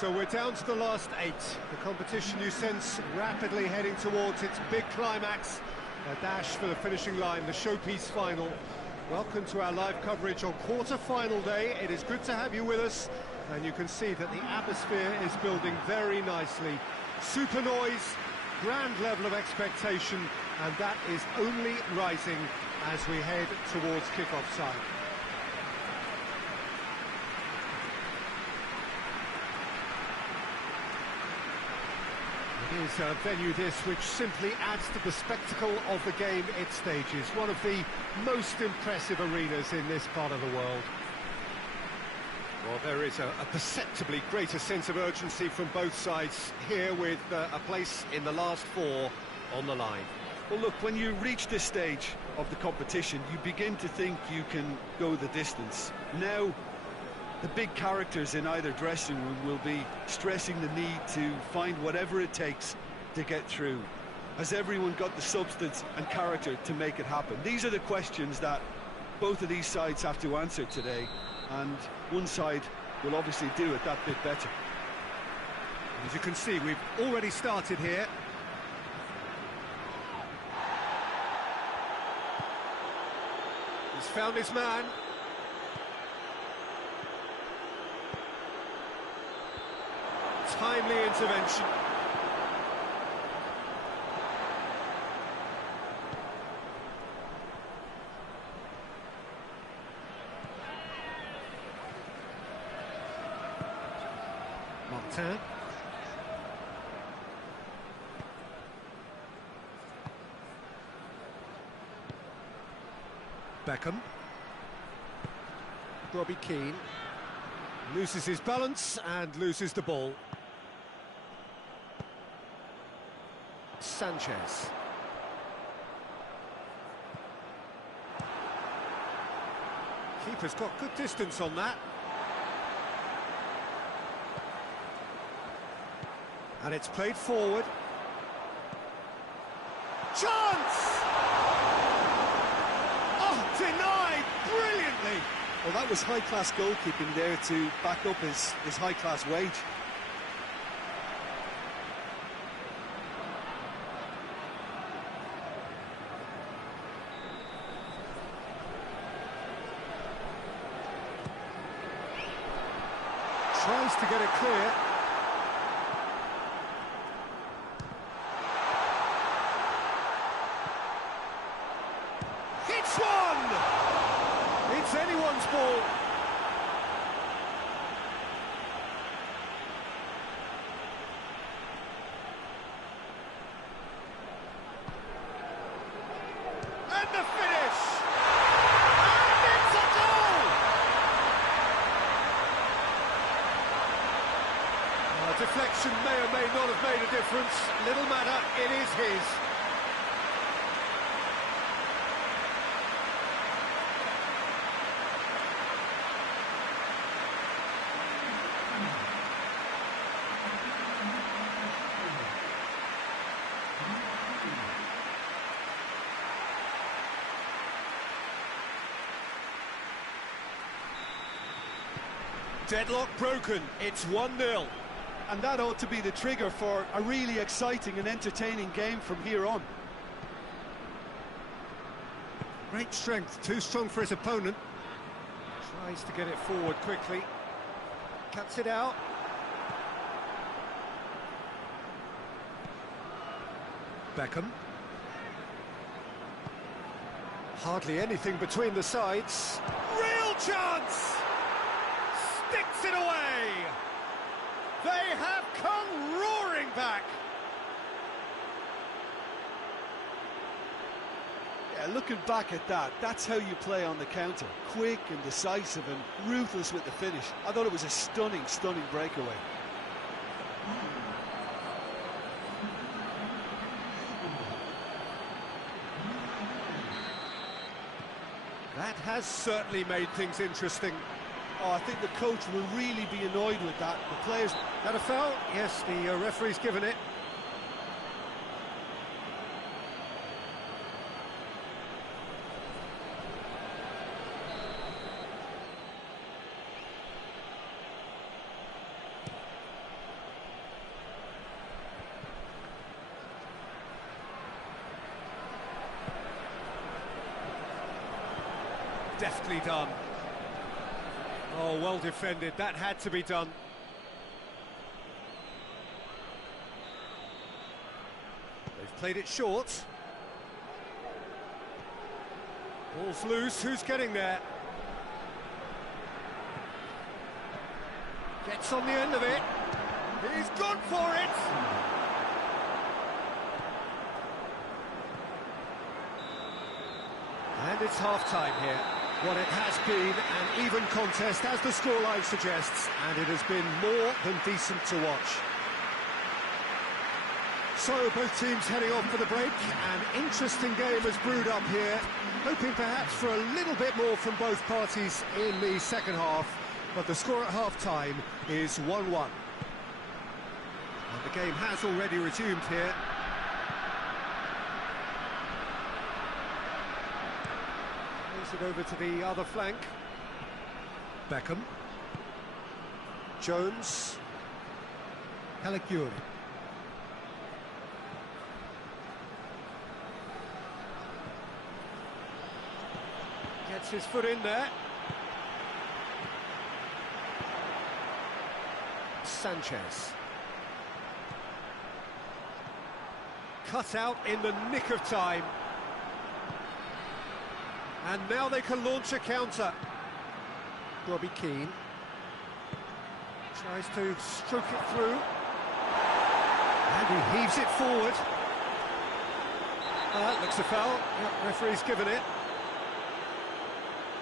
So we're down to the last 8. The competition, you sense, rapidly heading towards its big climax. A dash for the finishing line, the showpiece final. Welcome to our live coverage on quarter-final day. It is good to have you with us, and you can see that the atmosphere is building very nicely. Super noise, grand level of expectation, and that is only rising as we head towards kick-off time. It is a venue this which simply adds to the spectacle of the game it stages. One of the most impressive arenas in this part of the world. Well, there is a perceptibly greater sense of urgency from both sides here, with a place in the last 4 on the line. Well, look, when you reach this stage of the competition, you begin to think you can go the distance. Now, the big characters in either dressing room will be stressing the need to find whatever it takes to get through. Has everyone got the substance and character to make it happen? These are the questions that both of these sides have to answer today, and one side will obviously do it that bit better. As you can see, we've already started here. He's found his man. Timely intervention. Martin. Beckham. Robbie Keane. Loses his balance and loses the ball. Sanchez. Keeper's got good distance on that. And it's played forward. Chance! Oh, denied brilliantly! Well, that was high-class goalkeeping there to back up his high-class wage. Tries to get it clear. It's one! It's anyone's ball. And the finish! And it's a goal! Deflection may or may not have made a difference. Little matter, it is his. Deadlock broken. It's 1-0. And that ought to be the trigger for a really exciting and entertaining game from here on. Great strength, too strong for his opponent. Tries to get it forward quickly. Cuts it out. Beckham. Hardly anything between the sides. Real chance! Sticks it away! They have come roaring back. Yeah, looking back at that, that's how you play on the counter. Quick and decisive and ruthless with the finish. I thought it was a stunning, stunning breakaway. That has certainly made things interesting. Oh, I think the coach will really be annoyed with that. The players... That a foul? Yes, the referee's given it. deftly done. Oh, well defended, that had to be done. They've played it short. Ball's loose, who's getting there? Gets on the end of it. He's gone for it! And it's half-time here. What it has been an even contest, as the scoreline suggests, and it has been more than decent to watch. So, both teams heading off for the break. An interesting game has brewed up here, hoping perhaps for a little bit more from both parties in the second half, but the score at half-time is 1-1. And the game has already resumed here. It over to the other flank. Beckham. Jones. Caligiuri. Gets his foot in there. Sanchez. Cut out in the nick of time. And now they can launch a counter. Robbie Keane tries to stroke it through. And he heaves it forward. That looks a foul. Yep, referee's given it.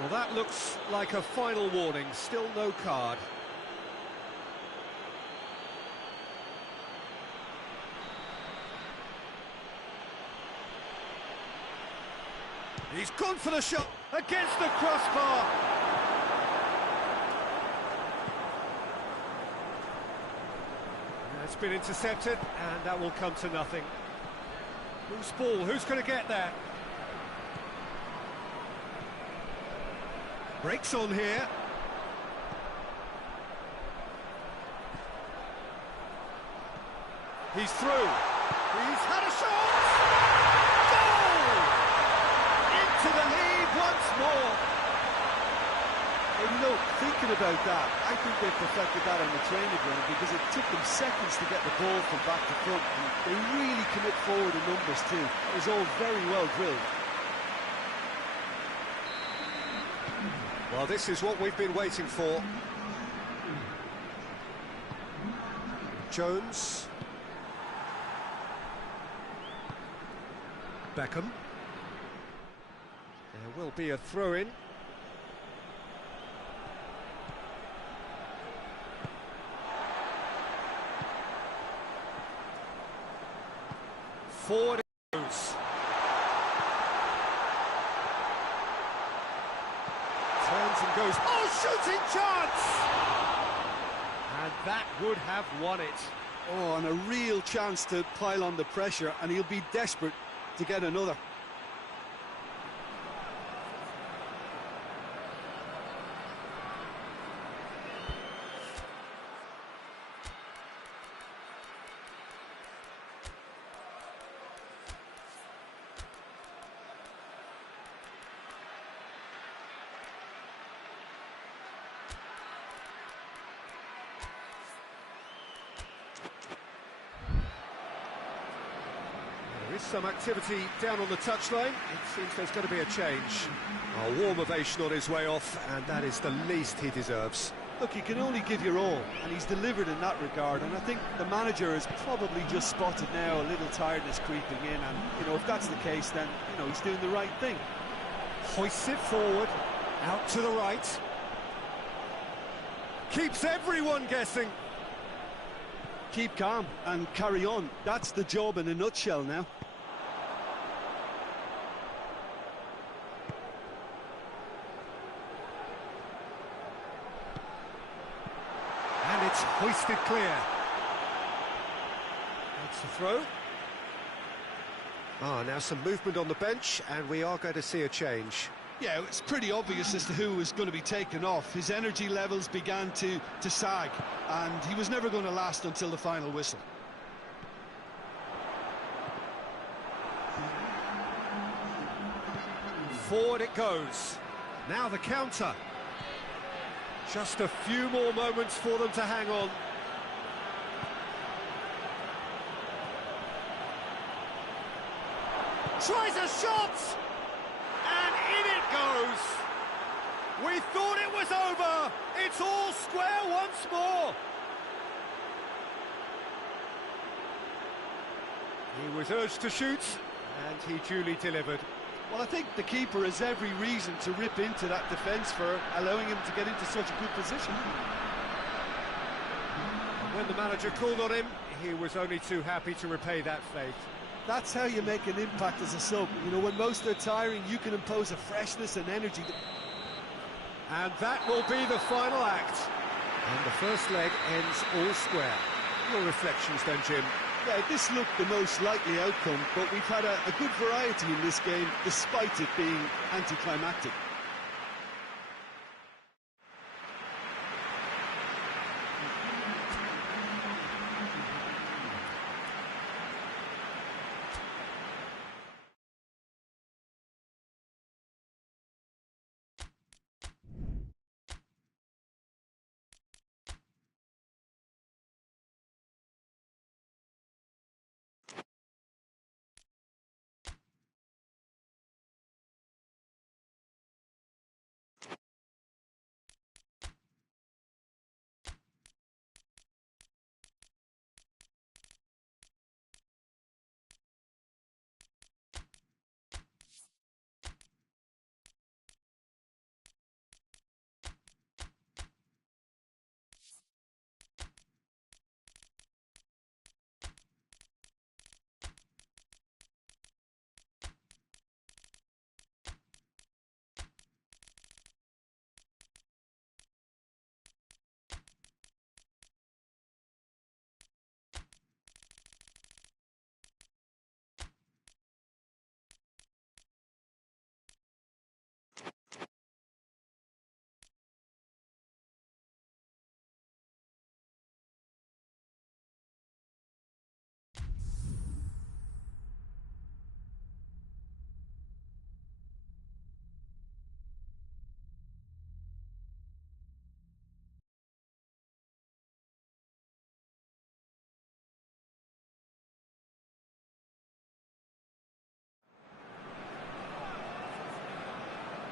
Well, that looks like a final warning. Still no card. He's gone for the shot against the crossbar. It's been intercepted, and that will come to nothing. Loose ball, who's going to get there? Breaks on here. He's through. He's had a shot! To the lead once more. Well, you know, thinking about that, I think they perfected that on the training ground because it took them seconds to get the ball from back to front. And they really commit forward in numbers too. It was all very well drilled. Well, this is what we've been waiting for. Jones. Beckham. There will be a throw-in. Forward it goes. Turns and goes. Oh, shooting chance! And that would have won it. Oh, and a real chance to pile on the pressure, and he'll be desperate to get another. There is some activity down on the touchline. It seems there's going to be a change. A warm ovation on his way off, and that is the least he deserves. Look, you can only give your all, and he's delivered in that regard, and I think the manager has probably just spotted now a little tiredness creeping in, and, you know, if that's the case, then, you know, he's doing the right thing. Hoists it forward, out to the right. Keeps everyone guessing. Keep calm and carry on. That's the job in a nutshell now. And it's hoisted clear. That's the throw. Now some movement on the bench, and we are going to see a change. Yeah, it's pretty obvious as to who was going to be taken off. His energy levels began to sag, and he was never going to last until the final whistle. Forward it goes. Now the counter. Just a few more moments for them to hang on. Tries a shot! And in it goes! We thought it was over! It's all square once more! He was urged to shoot, and he duly delivered. Well, I think the keeper has every reason to rip into that defence for allowing him to get into such a good position. When the manager called on him, he was only too happy to repay that faith. That's how you make an impact as a sub. You know, when most are tiring, you can impose a freshness and energy. And that will be the final act. And the first leg ends all square. Your reflections then, Jim? Yeah, this looked the most likely outcome, but we've had a good variety in this game, despite it being anticlimactic.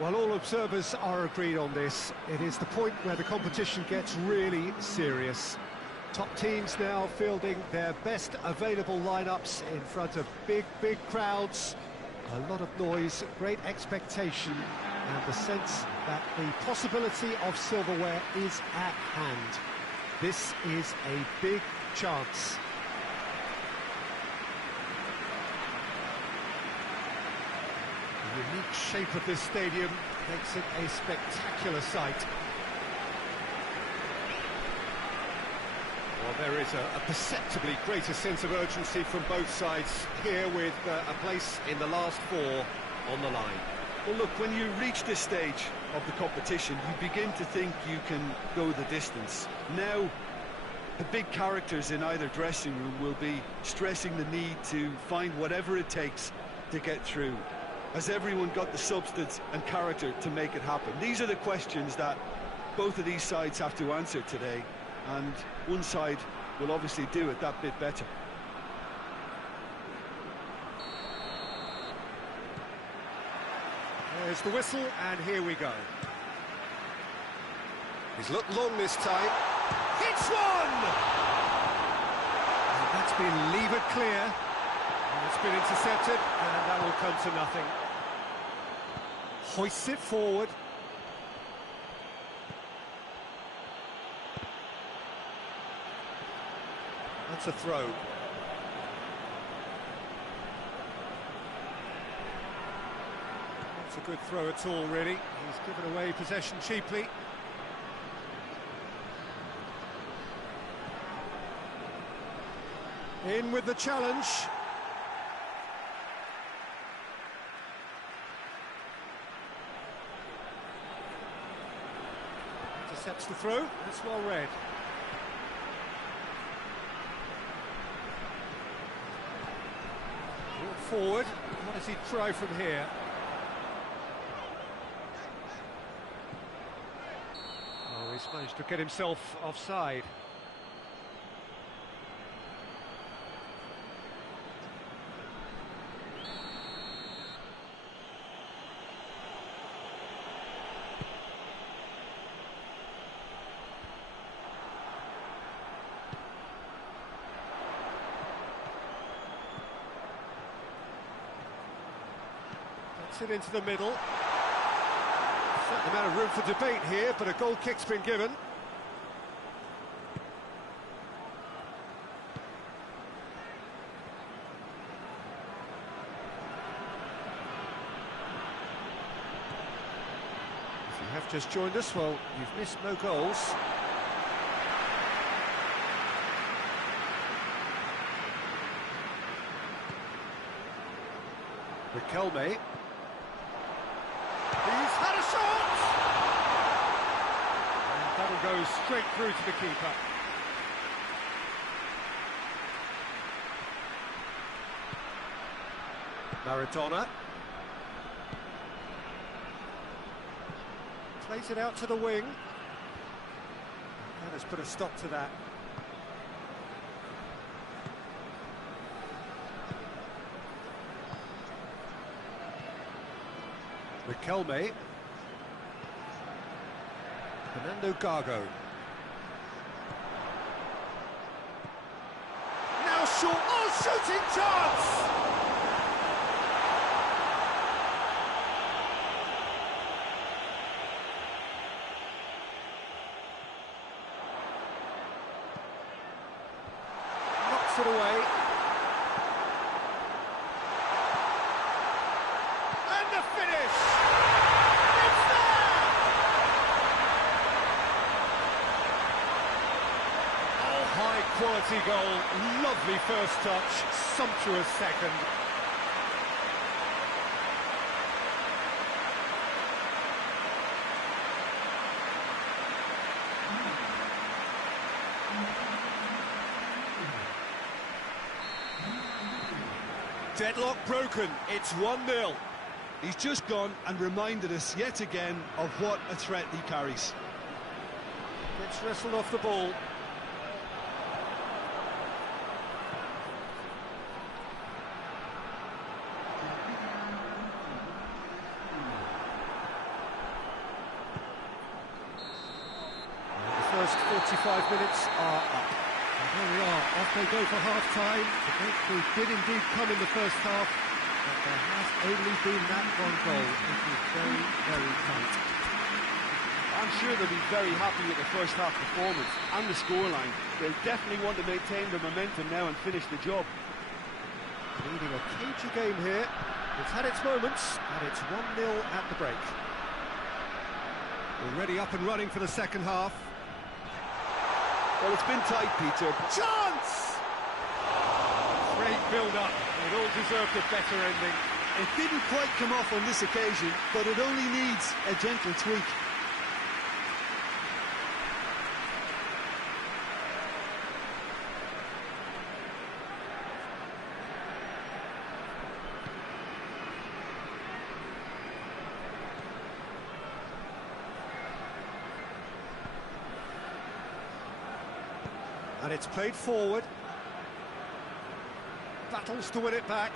Well, all observers are agreed on this. It is the point where the competition gets really serious. Top teams now fielding their best available lineups in front of big crowds. A lot of noise, great expectation, and the sense that the possibility of silverware is at hand. This is a big chance. The unique shape of this stadium makes it a spectacular sight. Well, there is a perceptibly greater sense of urgency from both sides here, with a place in the last four on the line. Well, look, when you reach this stage of the competition, you begin to think you can go the distance. Now, the big characters in either dressing room will be stressing the need to find whatever it takes to get through. Has everyone got the substance and character to make it happen? These are the questions that both of these sides have to answer today, and one side will obviously do it that bit better. There's the whistle, and here we go. He's looked long this time. Hits one! And that's been levered clear. And it's been intercepted, and that will come to nothing. Hoists it forward. That's a throw. That's a good throw at all, really. He's given away possession cheaply. In with the challenge. Intercepts the throw. That's well read. Forward. What does he try from here? Managed to get himself offside. Gets it into the middle. Certain amount of room for debate here, but a goal kick's been given. If you have just joined us, well, you've missed no goals. Riquelme. He's had a shot! And that'll go straight through to the keeper. Maradona. Plays it out to the wing. That has put a stop to that. Riquelme. Fernando Gago. Now short. Oh, shooting chance! Knocks it away. And the finish! It's there! Oh, high quality goal. Lovely first touch, sumptuous second. Deadlock broken, it's 1-0. He's just gone and reminded us yet again of what a threat he carries. Gets wrestled off the ball. And the first 45 minutes are up. And here we are, off they go for half-time. The breakthrough did indeed come in the first half, but there has only been that one goal. It was very, very tight. I'm sure they'll be very happy with the first half performance and the scoreline. They'll definitely want to maintain the momentum now and finish the job. Leading a cagey game here. It's had its moments, and it's 1-0 at the break. Already up and running for the second half. Well, it's been tight, Peter. Chance! Great build-up. It all deserved a better ending. It didn't quite come off on this occasion, but it only needs a gentle tweak. And it's played forward. Battles to win it back.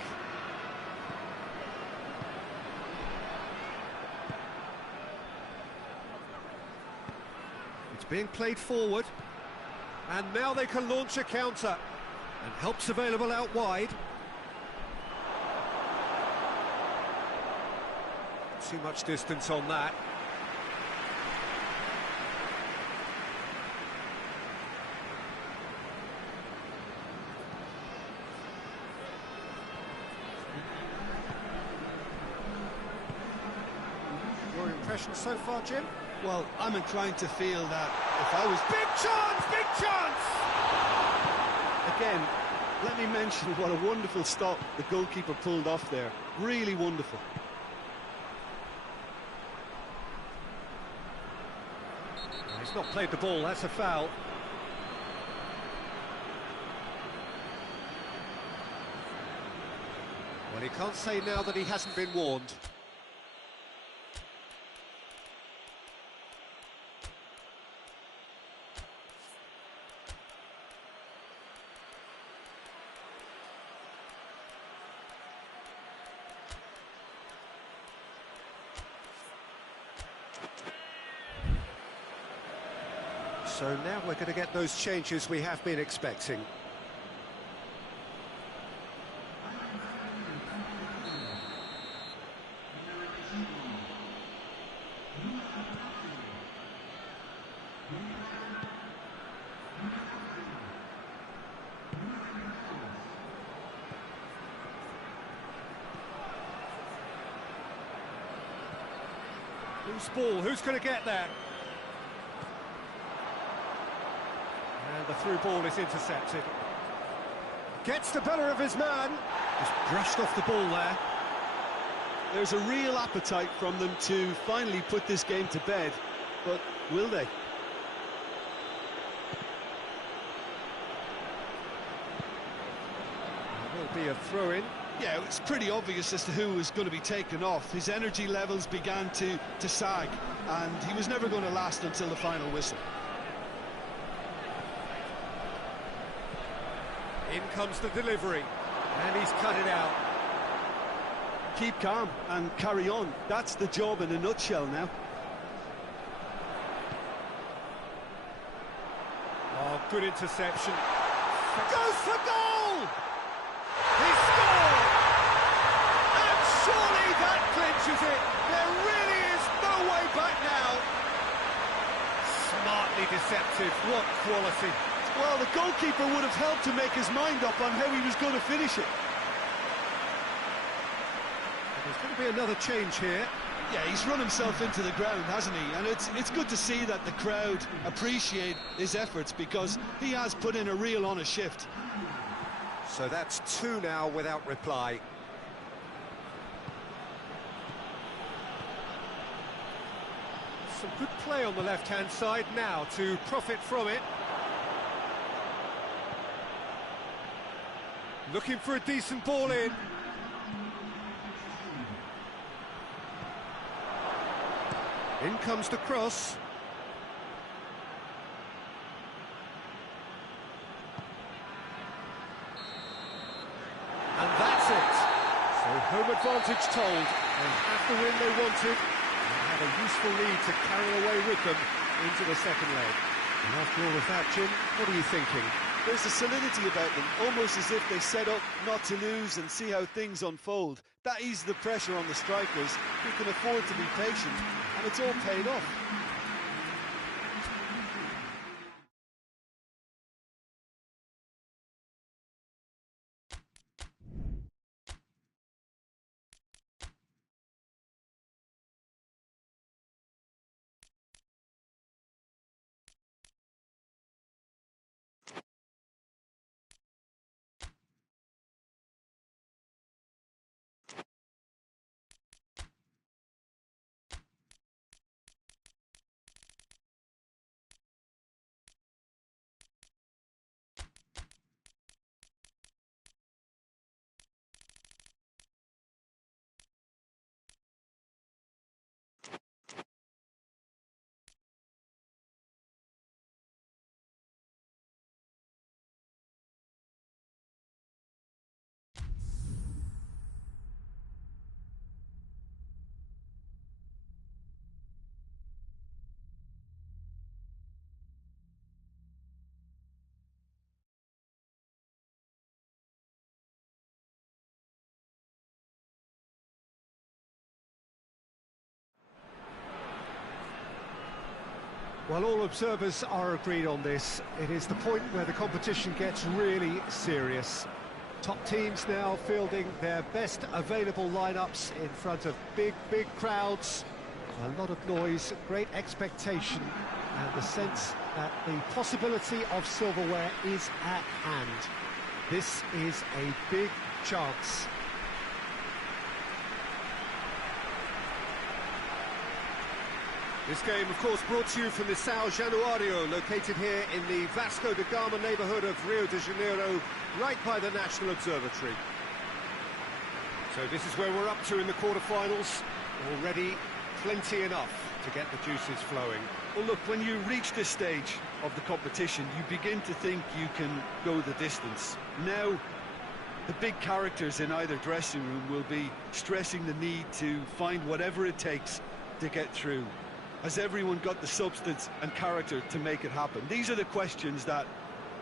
It's being played forward. And now they can launch a counter. And help's available out wide. Too much distance on that. Impression so far, Jim? Well, I'm inclined to feel that if I was... Big chance! Big chance! Again, let me mention what a wonderful stop the goalkeeper pulled off there. Really wonderful. He's not played the ball, that's a foul. Well, he can't say now that he hasn't been warned. So now we're going to get those changes we have been expecting. Loose ball, who's going to get there? And the through ball is intercepted. Gets the better of his man. Just brushed off the ball there. There's a real appetite from them to finally put this game to bed, but will they? It will be a throw-in. Yeah, it's pretty obvious as to who was going to be taken off. His energy levels began to sag, and he was never going to last until the final whistle. In comes the delivery, and he's cut it out. Keep calm and carry on. That's the job in a nutshell now. Oh, good interception. Goes for goal! He scored! And surely that clinches it. There really is no way back now. Smartly deceptive. What quality. Well, the goalkeeper would have helped to make his mind up on how he was going to finish it. There's going to be another change here. Yeah, he's run himself into the ground, hasn't he? And it's good to see that the crowd appreciate his efforts, because he has put in a real honest shift. So that's two now without reply. Some good play on the left-hand side now to profit from it. Looking for a decent ball in. In comes the cross. And that's it. So home advantage told. They have the win they wanted and have a useful lead to carry away with them into the second leg. And after all of that, Jim, what are you thinking? There's a solidity about them, almost as if they set up not to lose and see how things unfold. That eases the pressure on the strikers, who can afford to be patient, and it's all paid off. Well, all observers are agreed on this. It is the point where the competition gets really serious. Top teams now fielding their best available lineups in front of big crowds. A lot of noise, great expectation, and the sense that the possibility of silverware is at hand. This is a big chance. This game, of course, brought to you from the São Januário, located here in the Vasco da Gama neighbourhood of Rio de Janeiro, right by the National Observatory. So this is where we're up to in the quarter-finals. Already plenty enough to get the juices flowing. Well, look, when you reach this stage of the competition, you begin to think you can go the distance. Now, the big characters in either dressing room will be stressing the need to find whatever it takes to get through. Has everyone got the substance and character to make it happen? These are the questions that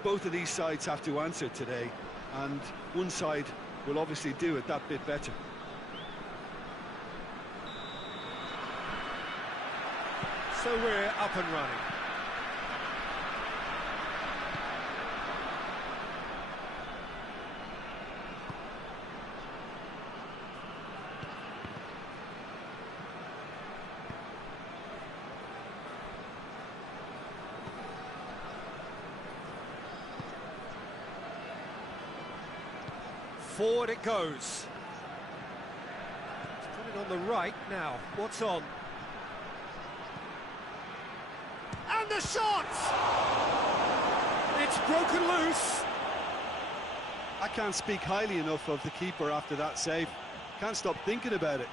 both of these sides have to answer today, and one side will obviously do it that bit better. So we're up and running. Forward it goes. Put it on the right now. What's on? And the shot! It's broken loose. I can't speak highly enough of the keeper after that save. Can't stop thinking about it.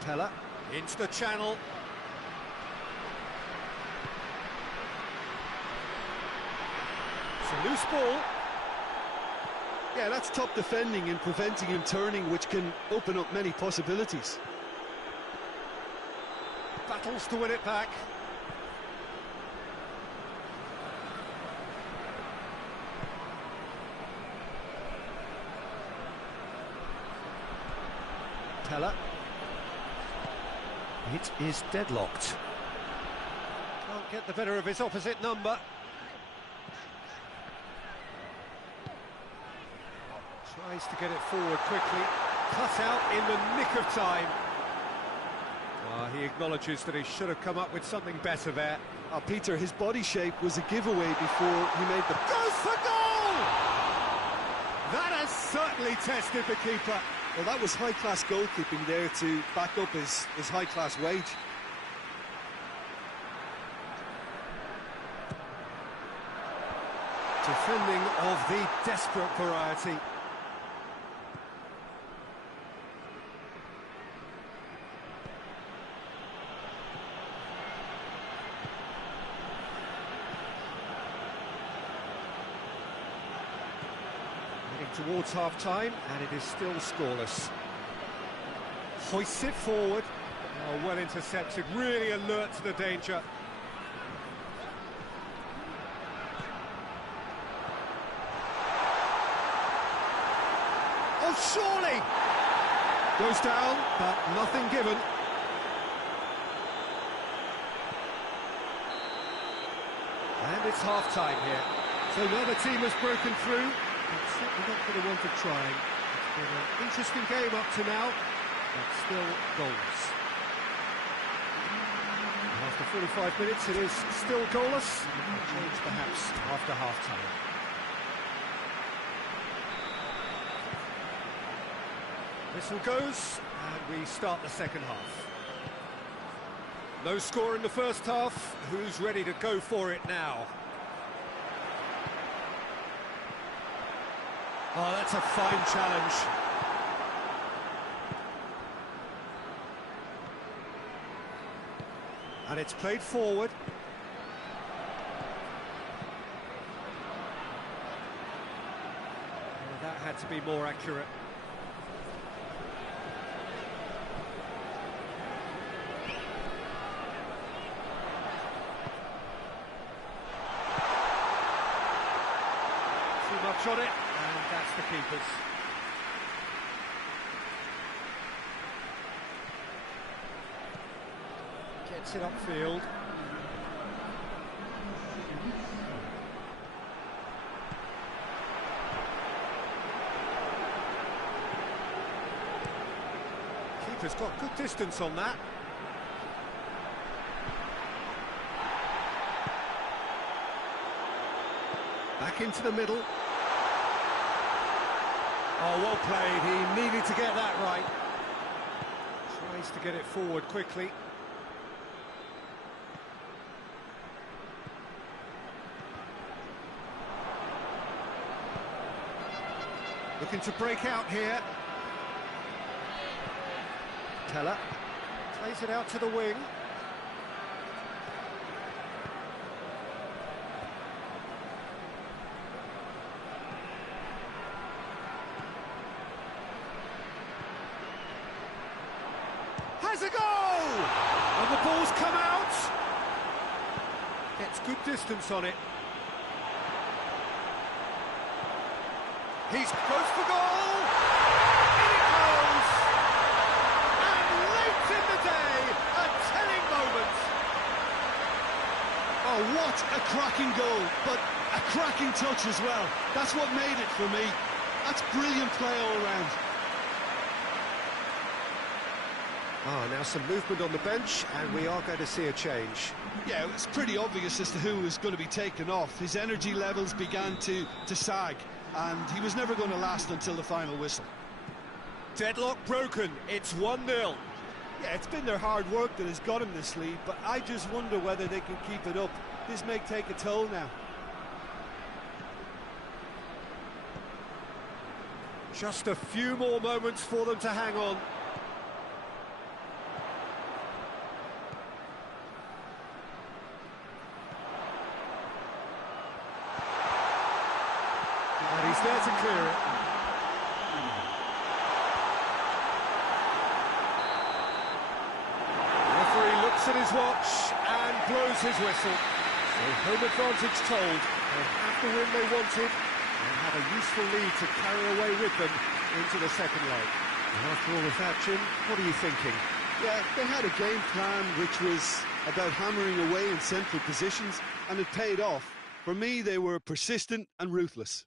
Teller into the channel. It's a loose ball. Yeah, that's top defending and preventing him turning, which can open up many possibilities. Battles to win it back. Teller. It is deadlocked. Can't get the better of his opposite number. Tries to get it forward quickly. Cut out in the nick of time. He acknowledges that he should have come up with something better there. Peter, his body shape was a giveaway before he made the... Goes for goal! That has certainly tested the keeper. Well, that was high-class goalkeeping there to back up his high-class wage. Defending of the desperate variety. Towards half-time, and it is still scoreless. Hoists it forward. Oh, well intercepted, really alert to the danger. Oh, surely! Goes down, but nothing given. And it's half-time here. So another team has broken through. It's certainly not going to want to try. It's been an interesting game up to now, but still goals. After 45 minutes, it is still goalless. It'll change perhaps after half-time. Whistle goes, and we start the second half. No score in the first half. Who's ready to go for it now? Oh, that's a fine challenge. And it's played forward. Oh, that had to be more accurate. Too much on it. And that's the keepers. Gets it upfield. Keeper's got good distance on that. Back into the middle. Oh, well played. He needed to get that right. Tries to get it forward quickly. Looking to break out here. Teller plays it out to the wing. good distance on it. He's close for goal! In it goes! And late in the day, a telling moment. Oh, what a cracking goal, but a cracking touch as well. That's what made it for me. That's brilliant play all round. Now some movement on the bench, and we are going to see a change. Yeah, it's pretty obvious as to who was going to be taken off. His energy levels began to sag, and he was never going to last until the final whistle. Deadlock broken, it's 1-0. Yeah, it's been their hard work that has got them this lead, but I just wonder whether they can keep it up. This may take a toll now. Just a few more moments for them to hang on. And he's there to clear it. The referee looks at his watch and blows his whistle. So home advantage told. They have the win they wanted and have a useful lead to carry away with them into the second leg. And after all of that, Jim, what are you thinking? Yeah, they had a game plan which was about hammering away in central positions, and it paid off. For me, they were persistent and ruthless.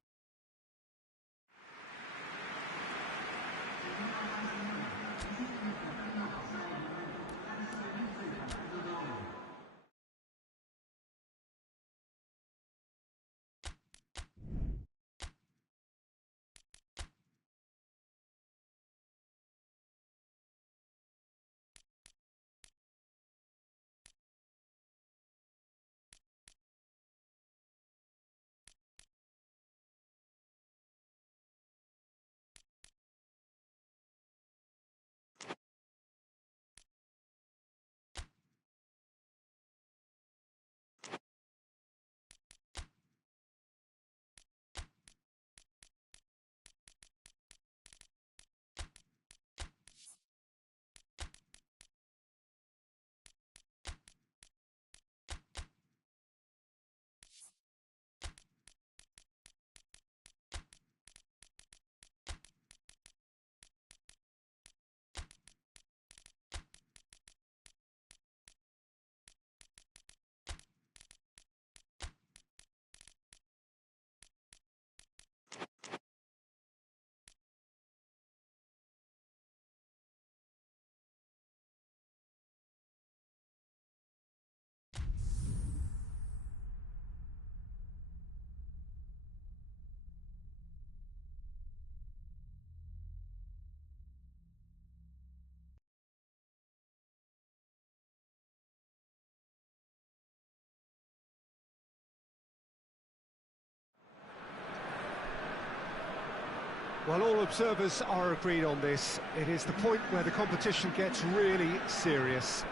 Well, all observers are agreed on this. It is the point where the competition gets really serious.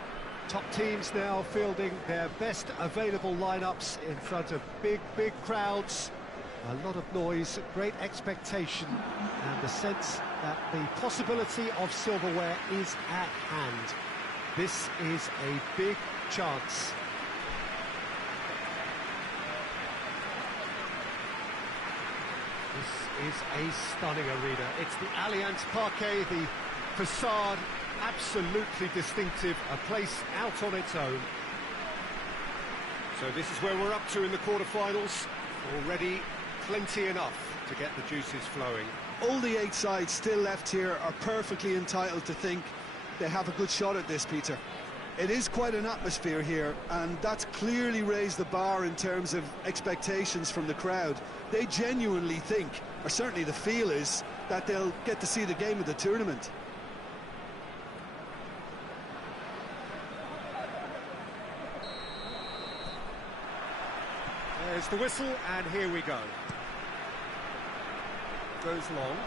Top teams now fielding their best available lineups in front of big crowds. A lot of noise, great expectation, and the sense that the possibility of silverware is at hand. This is a big chance. This is a stunning arena. It's the Allianz Parquet, the facade, absolutely distinctive, a place out on its own. So this is where we're up to in the quarterfinals. Already plenty enough to get the juices flowing. All the 8 sides still left here are perfectly entitled to think they have a good shot at this, Peter. It is quite an atmosphere here, and that's clearly raised the bar in terms of expectations from the crowd. They genuinely think, or certainly the feel is, that they'll get to see the game of the tournament. There's the whistle, and here we go. Goes long.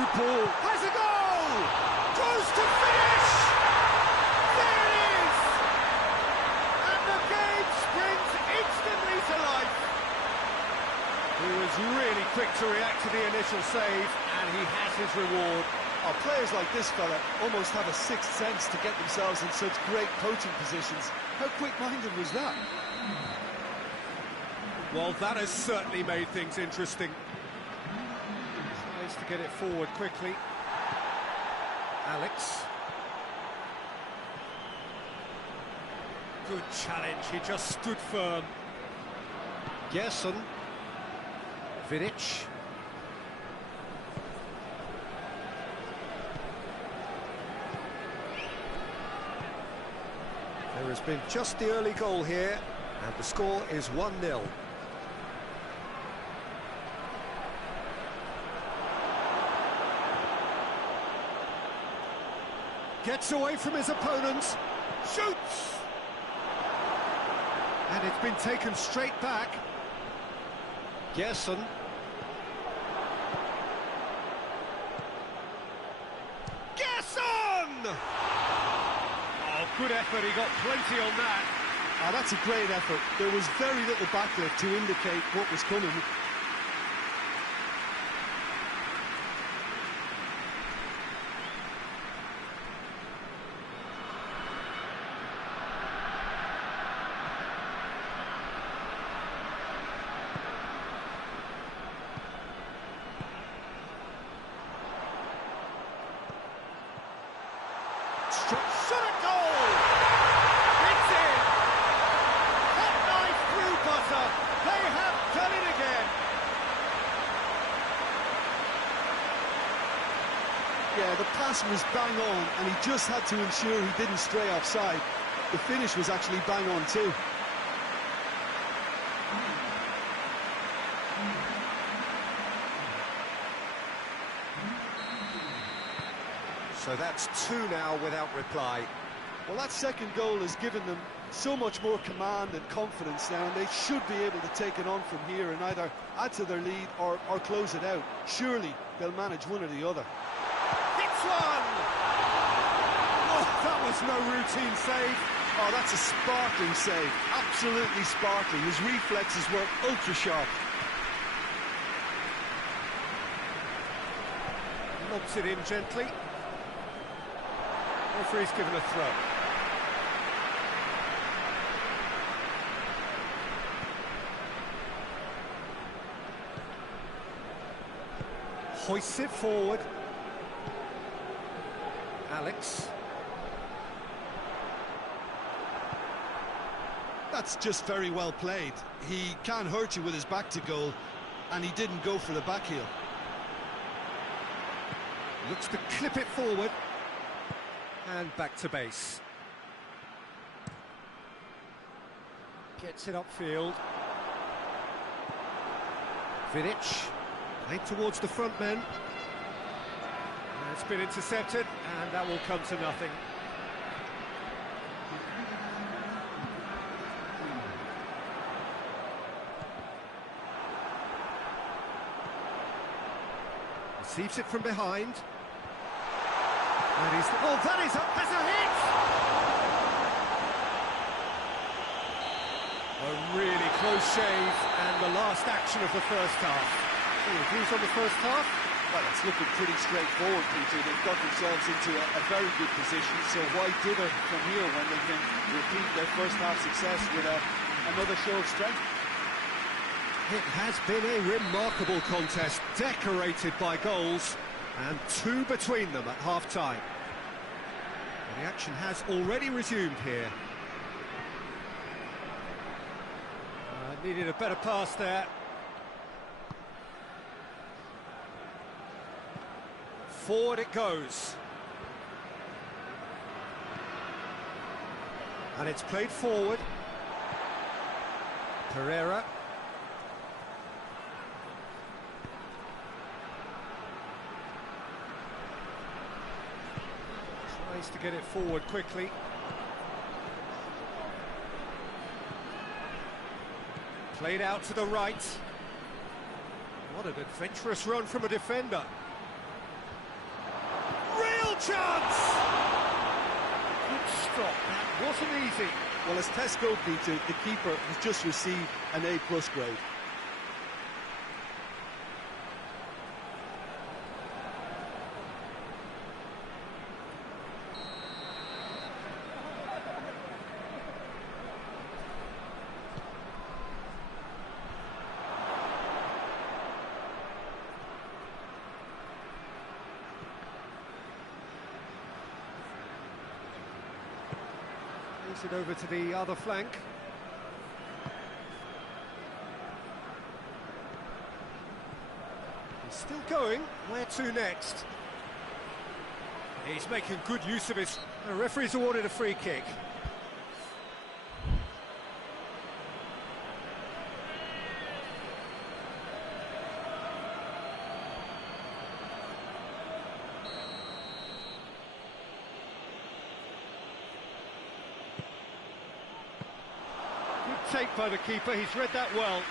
Good ball. Has a goal! Goes to finish! There it is! And the game springs instantly to life. He was really quick to react to the initial save, and he has his reward. Oh, players like this fella almost have a sixth sense to get themselves in such great coaching positions. How quick-minded was that? Well, that has certainly made things interesting. Tries to get it forward quickly. Alex. Good challenge, he just stood firm. Gerson. Vidic. There has been just the early goal here, and the score is 1-0. Gets away from his opponents, shoots! And it's been taken straight back. Gerson. Gerson! Oh, good effort, he got plenty on that. Ah, that's a great effort. There was very little backlift to indicate what was coming. Shot at goal! It's in! Hot knife through butter. They have done it again. Yeah, the pass was bang on, and he just had to ensure he didn't stray offside. The finish was actually bang on too. So that's 2 now without reply. Well, that second goal has given them so much more command and confidence now, and they should be able to take it on from here and either add to their lead or close it out. Surely they'll manage one or the other. Hits one! Oh, that was no routine save. Oh, that's a sparkling save. Absolutely sparkling. His reflexes were ultra-sharp. Lobs it in gently. Referee's given a throw. Hoists it forward. Alex. That's just very well played. He can't hurt you with his back to goal, and he didn't go for the back heel. Looks to clip it forward. And back to base. Gets it upfield. Vidic. Played towards the front men. And it's been intercepted, and that will come to nothing. Receives it from behind. And he's, oh, that is that's a hit! A really close shave, and the last action of the first half. Any views on the first half? Well, it's looking pretty straightforward, Peter. They've got themselves into a very good position, so why dither from here when they can repeat their first half success with another show of strength? It has been a remarkable contest, decorated by goals, and 2 between them at half-time. The action has already resumed here. Needed a better pass there. Forward it goes. And it's played forward. Pereira. Tries to get it forward quickly. Played out to the right. What an adventurous run from a defender. Real chance! Good stop, that wasn't easy. Well, as tests go, Peter, the keeper has just received an A+ grade. Gets it over to the other flank. He's still going. Where to next? He's making good use of his... The referee's awarded a free kick. Good take by the keeper, he's read that well.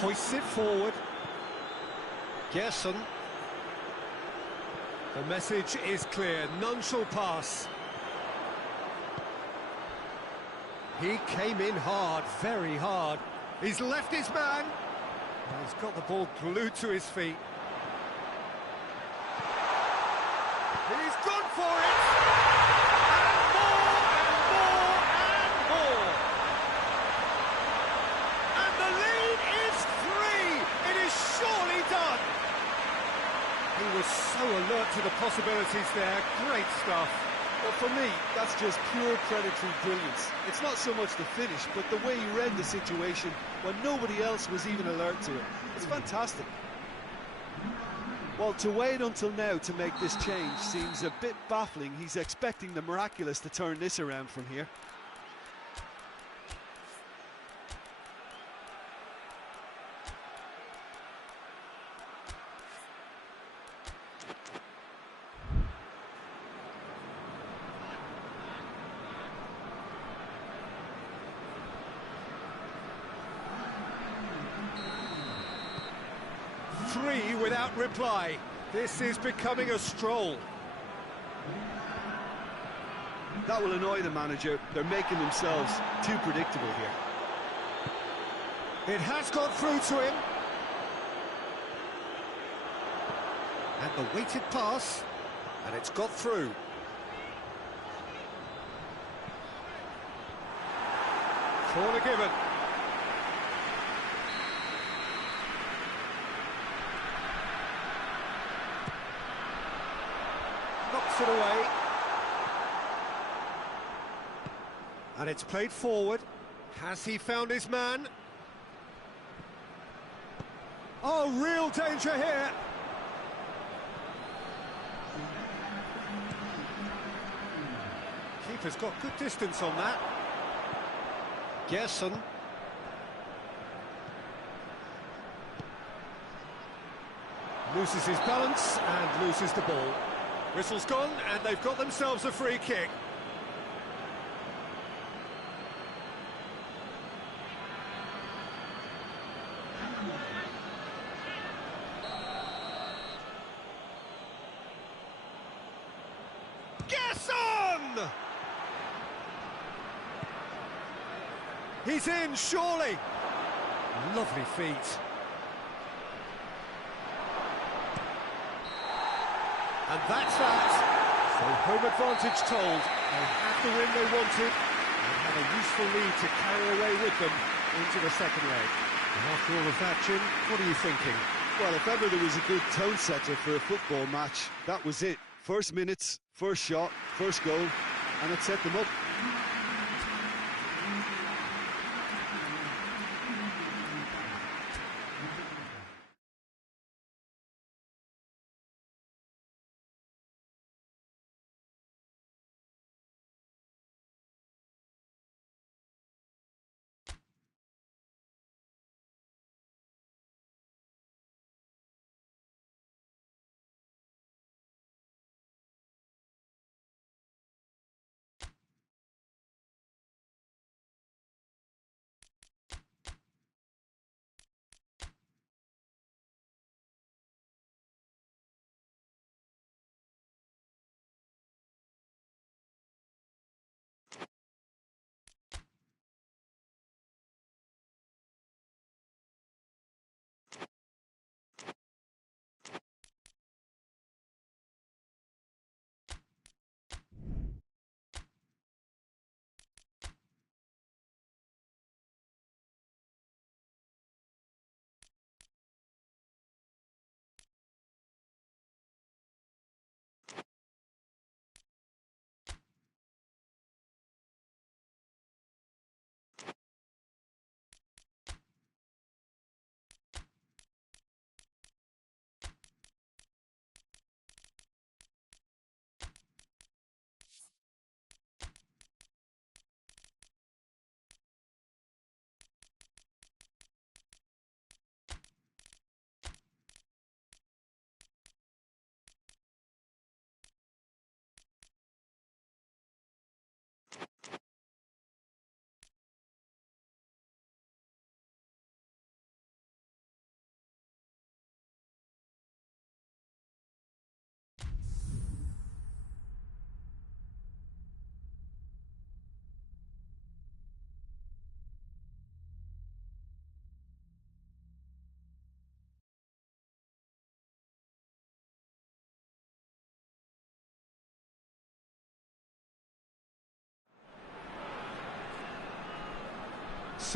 Hoists it forward. Gerson. The message is clear, none shall pass. He came in hard, very hard. He's left his man. He's got the ball glued to his feet. He's gone for it! And more, and more, and more! And the lead is 3! It is surely done! He was so alert to the possibilities there, great stuff. Well, for me, that's just pure predatory brilliance. It's not so much the finish, but the way he read the situation when nobody else was even alert to it. It's fantastic. Well, to wait until now to make this change seems a bit baffling. He's expecting the miraculous to turn this around from here. Three without reply. This is becoming a stroll. That will annoy the manager. They're making themselves too predictable here. It has got through to him. And the weighted pass, and it's got through. Corner given. Knocks it away. And it's played forward. Has he found his man? Oh, real danger here. Keeper's got good distance on that. Gerson. Loses his balance and loses the ball. Whistle's gone and they've got themselves a free kick. Gerson! He's in, surely. Lovely feet. And that's that. So home advantage told. They had the win they wanted and have a useful lead to carry away with them into the second leg. And after all of that, Jim, what are you thinking? Well, if ever there was a good tone setter for a football match, that was it. First minutes, first shot, first goal, and it set them up.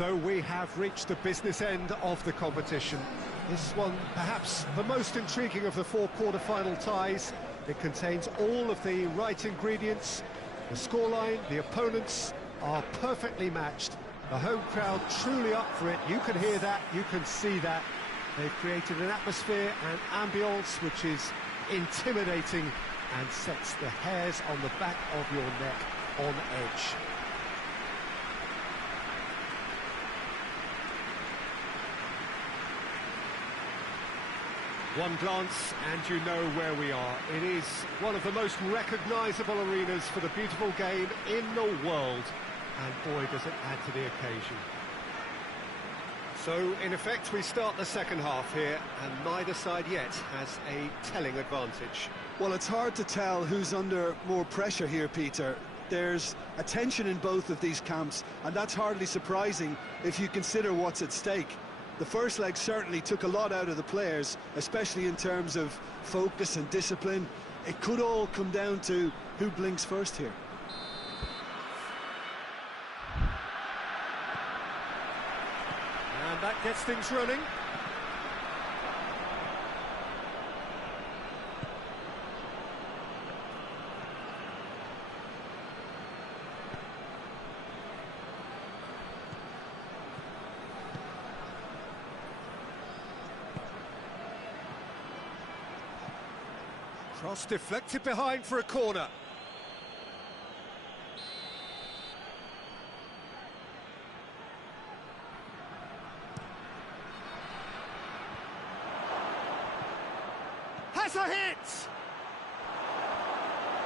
So we have reached the business end of the competition. This one, perhaps the most intriguing of the four quarter-final ties. It contains all of the right ingredients. The scoreline, the opponents are perfectly matched. The home crowd truly up for it. You can hear that, you can see that. They've created an atmosphere and ambience which is intimidating and sets the hairs on the back of your neck on edge. One glance and you know where we are. It is one of the most recognisable arenas for the beautiful game in the world. And boy, does it add to the occasion. So, in effect, we start the second half here, and neither side yet has a telling advantage. Well, it's hard to tell who's under more pressure here, Peter. There's a tension in both of these camps, and that's hardly surprising if you consider what's at stake. The first leg certainly took a lot out of the players, especially in terms of focus and discipline. It could all come down to who blinks first here. And that gets things running. Cross deflected behind for a corner. Has a hit!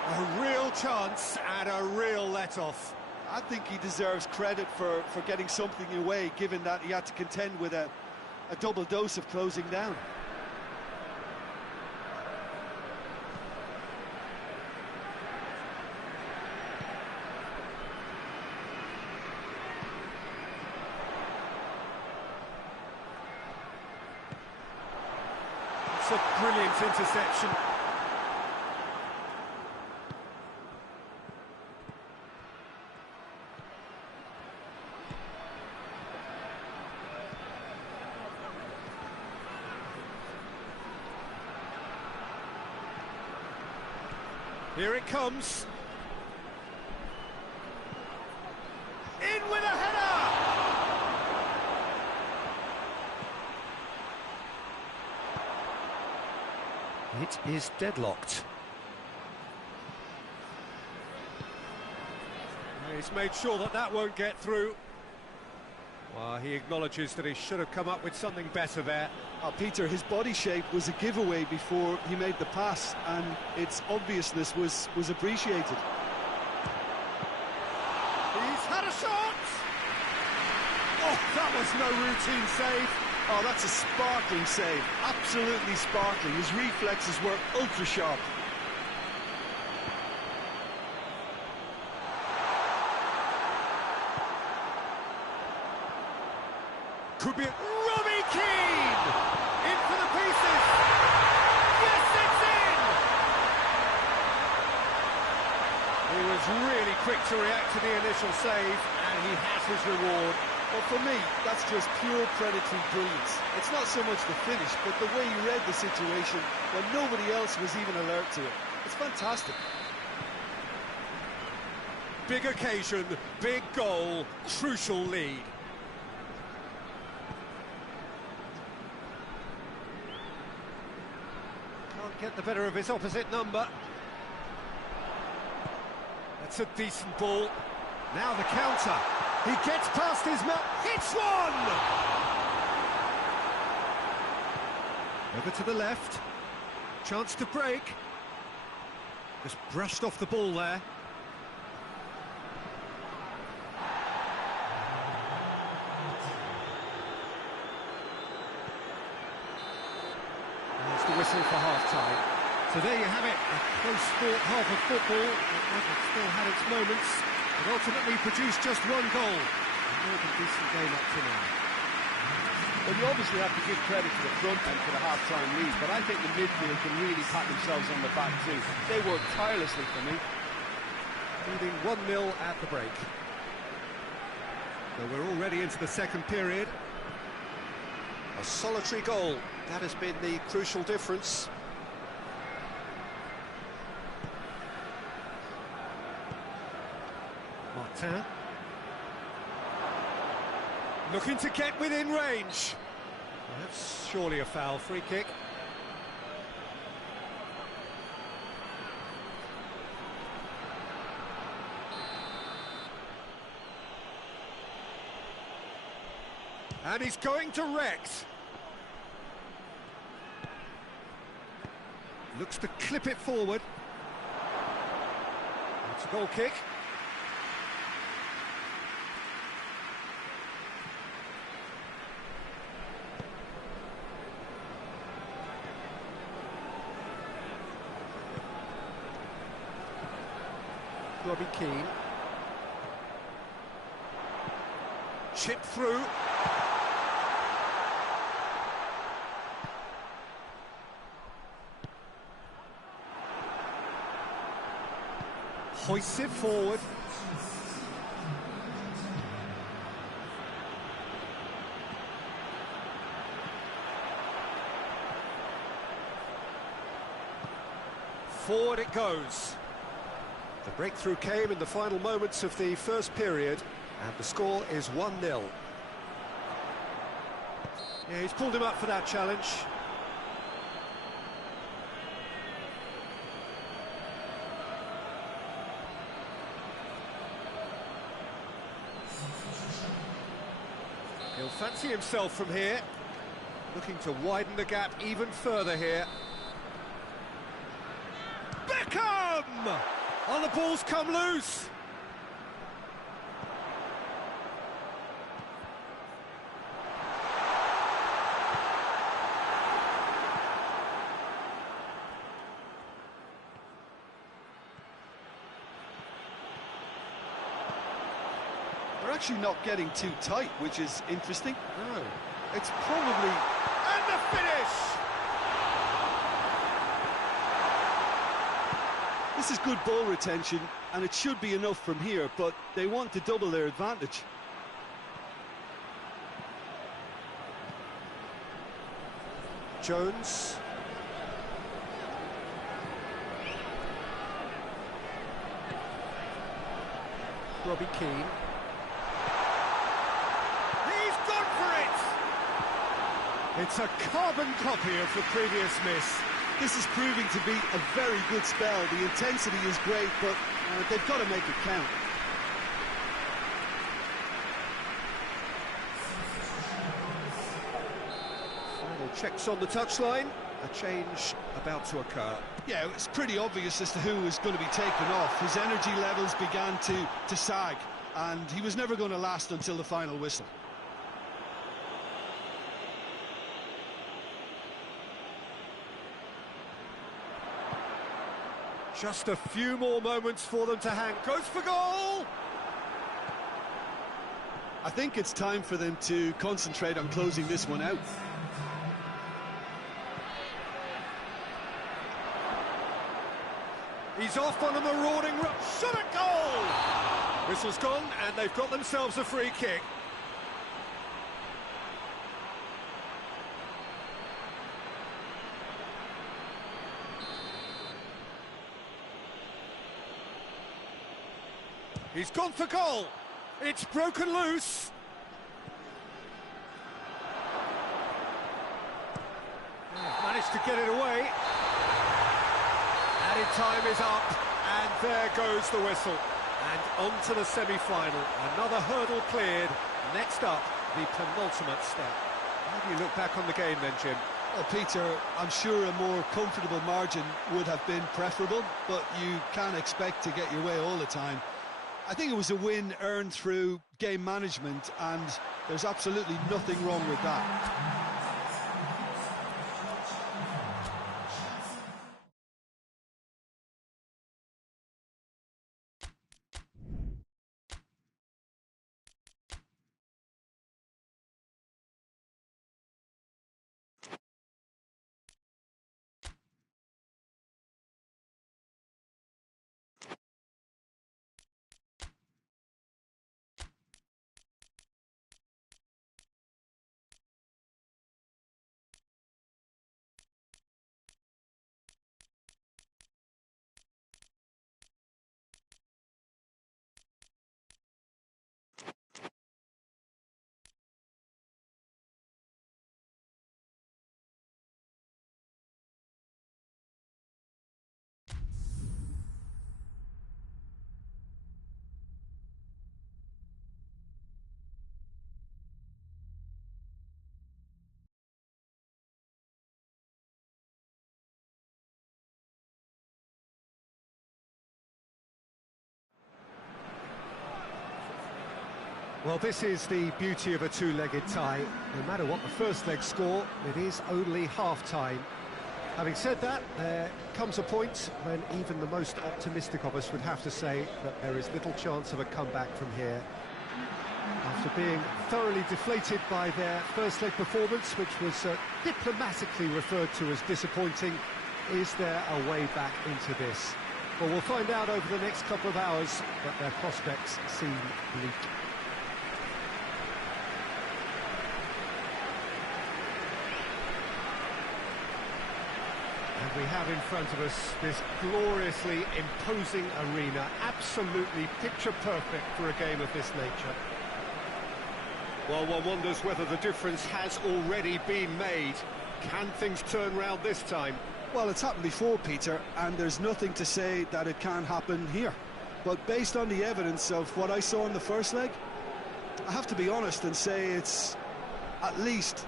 A real chance and a real let-off. I think he deserves credit for getting something away, given that he had to contend with a double dose of closing down. It's a brilliant interception. Here it comes. In with a header! It is deadlocked. He's made sure that that won't get through. Well, he acknowledges that he should have come up with something better there. Peter, his body shape was a giveaway before he made the pass, and its obviousness was appreciated. He's had a shot! Oh, that was no routine save. Oh, that's a sparkling save. Absolutely sparkling. His reflexes were ultra-sharp. Could be it. Robbie Keane! In for the pieces! Yes, it's in! He was really quick to react to the initial save, and he has his reward. Well, for me, that's just pure predatory brilliance. It's not so much the finish, but the way he read the situation when nobody else was even alert to it. It's fantastic. Big occasion, big goal, crucial lead. Can't get the better of his opposite number. That's a decent ball. Now the counter. He gets past his man, hits one! Over to the left. Chance to break. Just brushed off the ball there. And it's the whistle for half-time. So there you have it, a close-fought half of football. It still had its moments. But ultimately produced just one goal. A more than decent game up to now. Well, you obviously have to give credit to the front end for the half-time lead, but I think the midfield can really pat themselves on the back too. They worked tirelessly for me. Leading 1-0 at the break. So we're already into the second period. A solitary goal, that has been the crucial difference. Martin. Looking to get within range. That's surely a foul. Free kick. And he's going direct. Looks to clip it forward. It's a goal kick. Robbie Keane. Chip through. Hoists it forward. Forward it goes. The breakthrough came in the final moments of the first period, and the score is 1-0. Yeah, he's pulled him up for that challenge. He'll fancy himself from here, looking to widen the gap even further here. Beckham! Oh, the ball's come loose. They're actually not getting too tight, which is interesting. No. It's probably... And the finish! This is good ball retention, and it should be enough from here, but they want to double their advantage. Jones. Robbie Keane. He's gone for it! It's a carbon copy of the previous miss. This is proving to be a very good spell. The intensity is great, but they've got to make it count. Final checks on the touchline. A change about to occur. Yeah, it's pretty obvious as to who was going to be taken off. His energy levels began to sag, and he was never going to last until the final whistle. Just a few more moments for them to hang. Goes for goal! I think it's time for them to concentrate on closing this one out. He's off on a marauding run. Shot at goal! Whistle's gone, and they've got themselves a free kick. He's gone for goal. It's broken loose. Managed to get it away. Added time is up, and there goes the whistle. And on to the semi-final. Another hurdle cleared. Next up, the penultimate step. How do you look back on the game then, Jim? Well, Peter, I'm sure a more comfortable margin would have been preferable, but you can't expect to get your way all the time. I think it was a win earned through game management, and there's absolutely nothing wrong with that. Well, this is the beauty of a two-legged tie. No matter what the first leg score, it is only half-time. Having said that, there comes a point when even the most optimistic of us would have to say that there is little chance of a comeback from here. After being thoroughly deflated by their first leg performance, which was diplomatically referred to as disappointing, is there a way back into this? Well, we'll find out over the next couple of hours, but their prospects seem bleak. And we have in front of us this gloriously imposing arena, absolutely picture-perfect for a game of this nature. Well, one wonders whether the difference has already been made. Can things turn round this time? Well, it's happened before, Peter, and there's nothing to say that it can't happen here. But based on the evidence of what I saw in the first leg, I have to be honest and say it's at least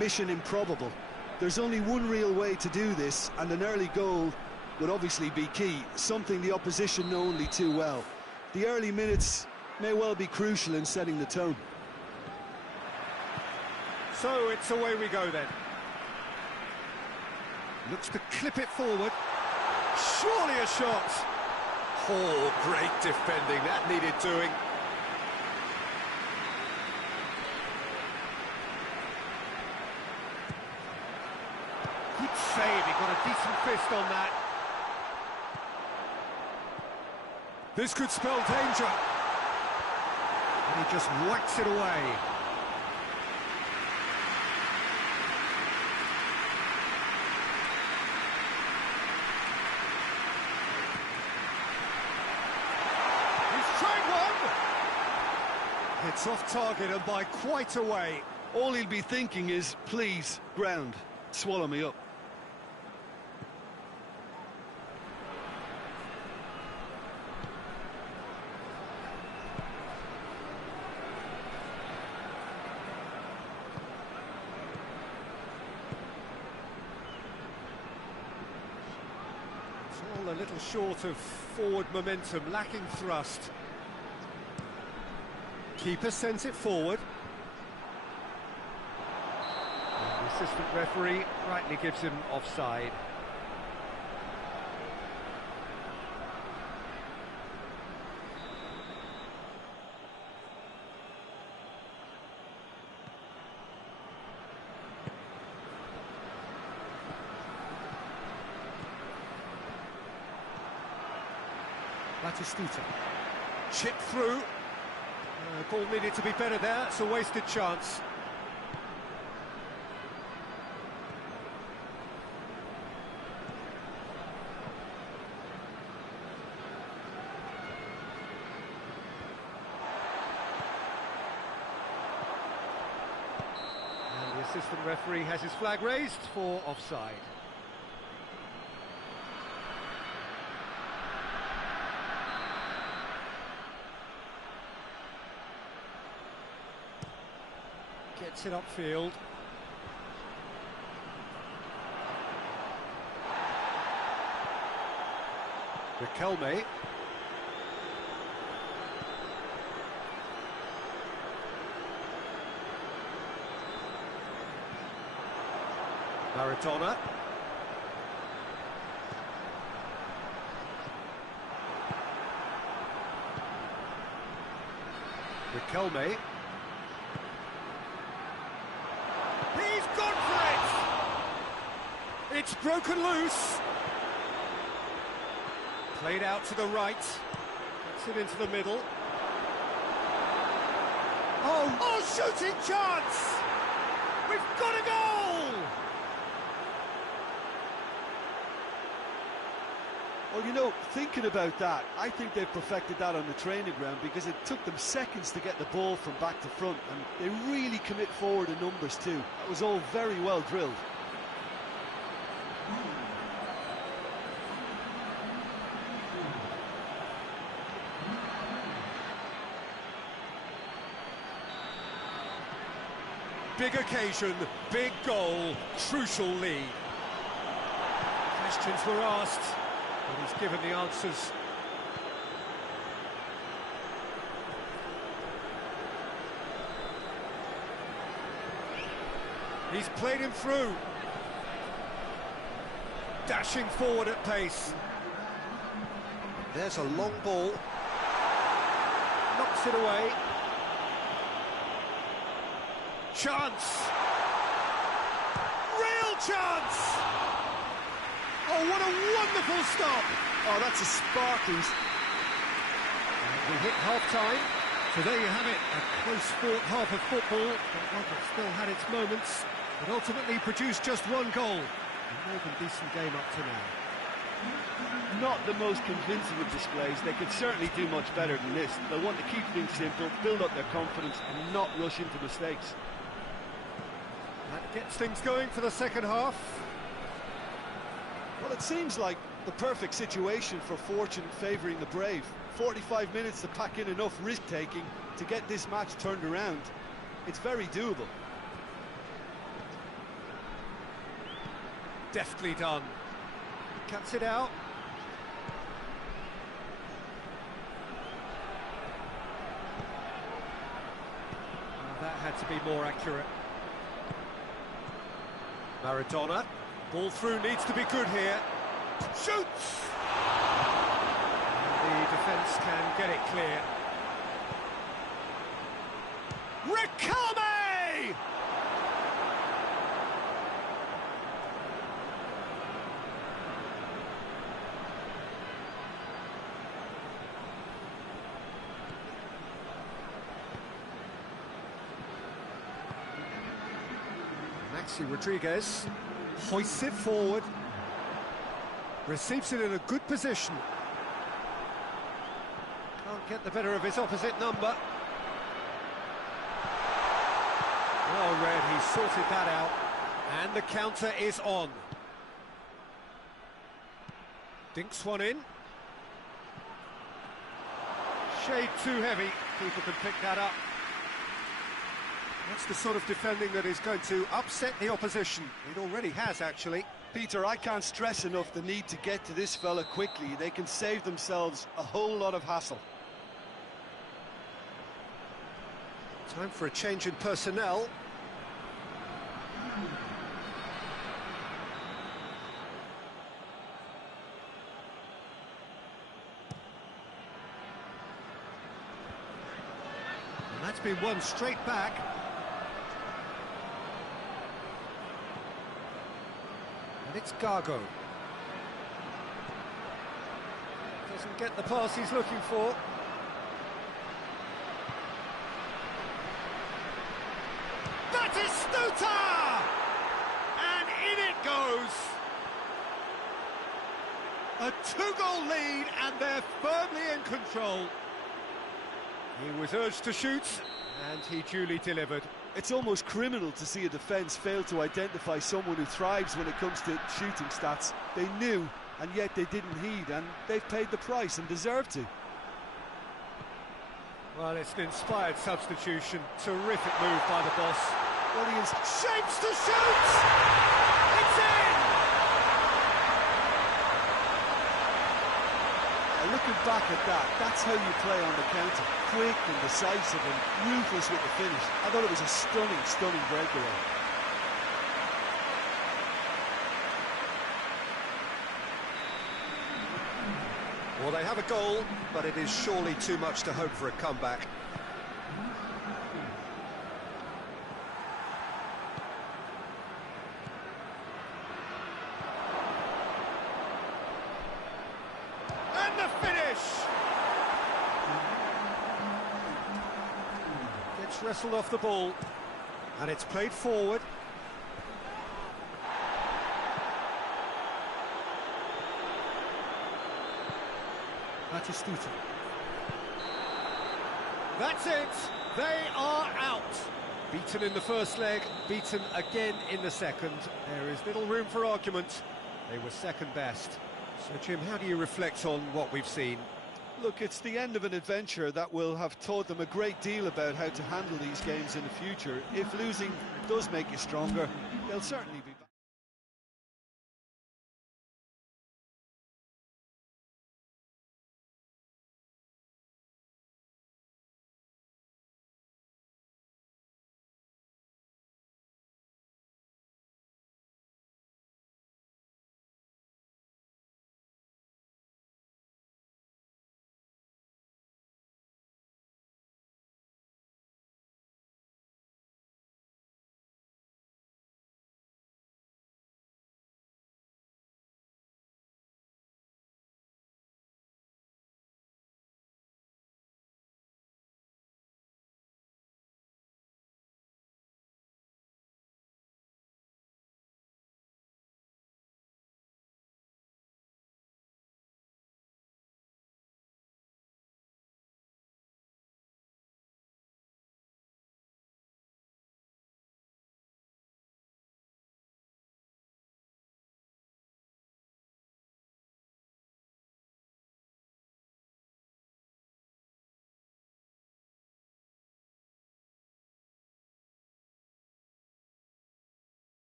mission improbable. There's only one real way to do this, and an early goal would obviously be key, something the opposition know only too well. The early minutes may well be crucial in setting the tone. So it's away we go then. Looks to clip it forward. Surely a shot. Oh, great defending, that needed doing. Good save, he got a decent fist on that. This could spell danger. And he just whacks it away. It's off target and by quite a way. All he'll be thinking is, please, ground, swallow me up. It's all a little short of forward momentum, lacking thrust. Keeper sends it forward. And the assistant referee rightly gives him offside. Batistita. Chip through. Ball needed to be better there, it's a wasted chance. And the assistant referee has his flag raised for offside. Gets it upfield. Riquelme. Maradona. Riquelme. He's gone for it! It's broken loose. Played out to the right. Gets it into the middle. Oh, shooting chance! We've got a goal! Well, you know, thinking about that, I think they've perfected that on the training ground because it took them seconds to get the ball from back to front, and they really commit forward in numbers too. That was all very well drilled. Big occasion, big goal, crucial lead. Questions were asked, and he's given the answers. He's played him through. Dashing forward at pace. There's a long ball. Knocks it away. Chance! Real chance! Oh, what a wonderful stop! Oh, that's a sparkling... We hit half-time, so there you have it. A close-fought half of football, but one that still had its moments, but ultimately produced just one goal. A more than decent game up to now. Not the most convincing of displays. They could certainly do much better than this. They'll want to keep things simple, build up their confidence, and not rush into mistakes. That gets things going for the second half. Well, it seems like the perfect situation for fortune favouring the brave. 45 minutes to pack in enough risk-taking to get this match turned around. It's very doable. Deftly done. Cuts it out. Well, that had to be more accurate. Maradona. Ball through, needs to be good here. Shoots! And the defence can get it clear. Ricame! Maxi Rodriguez hoists it forward, receives it in a good position. Can't get the better of his opposite number. Well read, he sorted that out, and the counter is on. Dinks one in. Shade too heavy, people can pick that up. That's the sort of defending that is going to upset the opposition. It already has, actually. Peter, I can't stress enough the need to get to this fella quickly. They can save themselves a whole lot of hassle. Time for a change in personnel. And that's been won straight back. And it's Gargo. Doesn't get the pass he's looking for. Batistuta! And in it goes! A two-goal lead, and they're firmly in control. He was urged to shoot, and he duly delivered. It's almost criminal to see a defence fail to identify someone who thrives when it comes to shooting stats. They knew, and yet they didn't heed, and they've paid the price and deserve to. Well, it's an inspired substitution. Terrific move by the boss. Well, he is shapes to shoot! It's in! Looking back at that, that's how you play on the counter. Quick and decisive and ruthless with the finish. I thought it was a stunning, stunning breakaway. Well, they have a goal, but it is surely too much to hope for a comeback. And the finish! Gets wrestled off the ball, and it's played forward. Batistuta. That's it! They are out! Beaten in the first leg, beaten again in the second. There is little room for argument. They were second best. So, Jim, how do you reflect on what we've seen? Look, it's the end of an adventure that will have taught them a great deal about how to handle these games in the future. If losing does make you stronger, they'll certainly be back.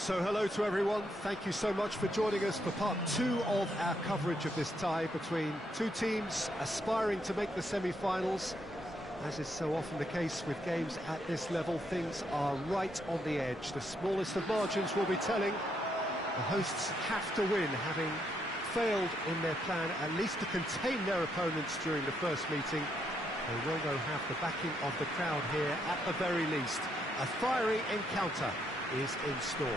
So hello to everyone, thank you so much for joining us for part 2 of our coverage of this tie between two teams aspiring to make the semi-finals. As is so often the case with games at this level, things are right on the edge. The smallest of margins will be telling. The hosts have to win, having failed in their plan at least to contain their opponents during the first meeting. They will though have the backing of the crowd here at the very least. A fiery encounter is in store.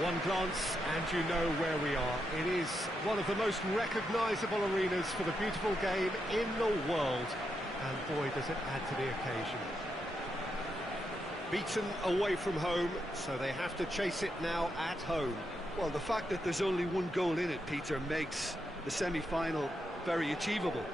One glance and you know where we are. It is one of the most recognisable arenas for the beautiful game in the world. And boy, does it add to the occasion. Beaten away from home, so they have to chase it now at home. Well, the fact that there's only one goal in it, Peter, makes the semi-final very achievable.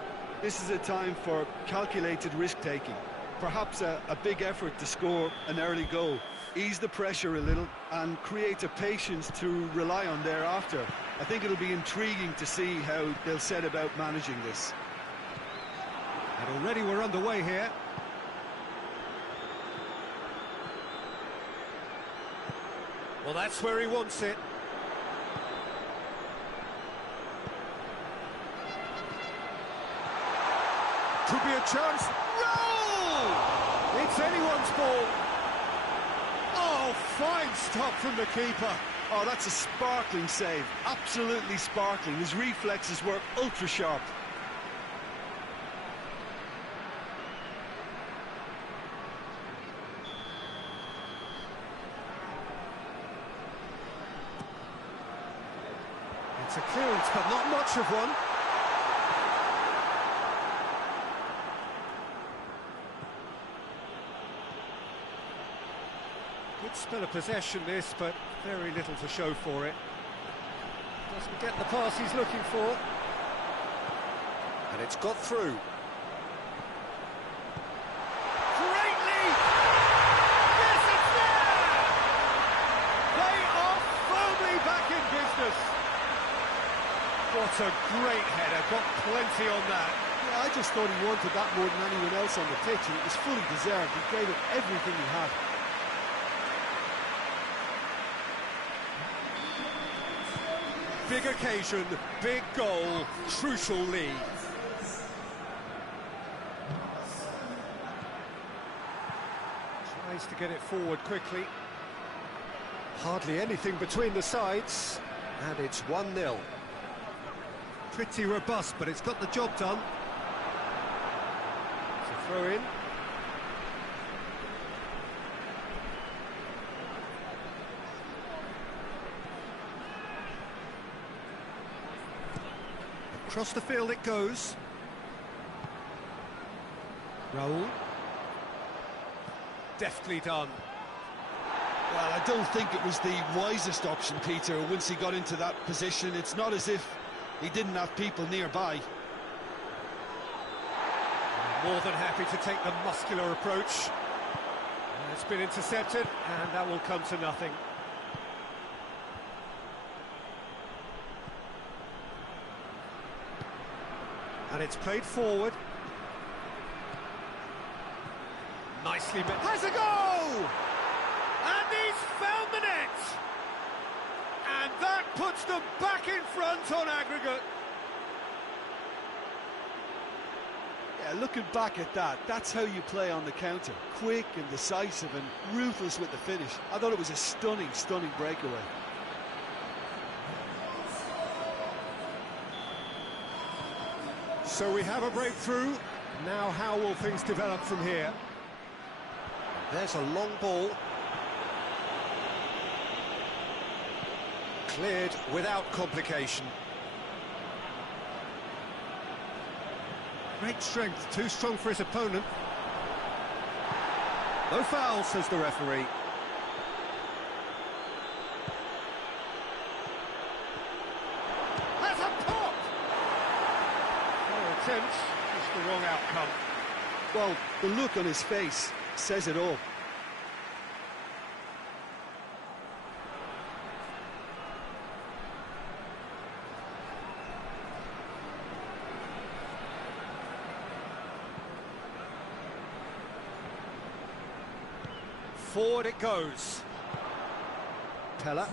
This is a time for calculated risk-taking. Perhaps a big effort to score an early goal, ease the pressure a little and create a patience to rely on thereafter. I think it'll be intriguing to see how they'll set about managing this. And already we're underway here. Well, that's where he wants it. Could be a chance. Roll! It's anyone's ball. Oh, fine stop from the keeper. Oh, that's a sparkling save. Absolutely sparkling. His reflexes were ultra sharp. It's a clearance, but not much of one. Good spell of possession this, but very little to show for it. Doesn't get the pass he's looking for. And it's got through. Great lead! Yes, it's there! They are firmly back in business. What a great header, got plenty on that. Yeah, I just thought he wanted that more than anyone else on the pitch, and it was fully deserved. He gave it everything he had. Big occasion, big goal, crucial lead. Tries to get it forward quickly. Hardly anything between the sides, and it's 1-0. Pretty robust, but it's got the job done. It's a throw in. Across the field it goes. Raul. Deftly done. Well, I don't think it was the wisest option, Peter, once he got into that position. It's not as if he didn't have people nearby. More than happy to take the muscular approach. It's been intercepted, and that will come to nothing. And it's played forward. Nicely met. Has a go! And he's found the net! And that puts them back in front on aggregate. Yeah, looking back at that, that's how you play on the counter. Quick and decisive and ruthless with the finish. I thought it was a stunning, stunning breakaway. So we have a breakthrough. Now how will things develop from here? There's a long ball. Cleared without complication. Great strength, too strong for his opponent. No foul, says the referee. That's a pop! Attempt, just the wrong outcome. Well, the look on his face says it all. Forward it goes. Pella.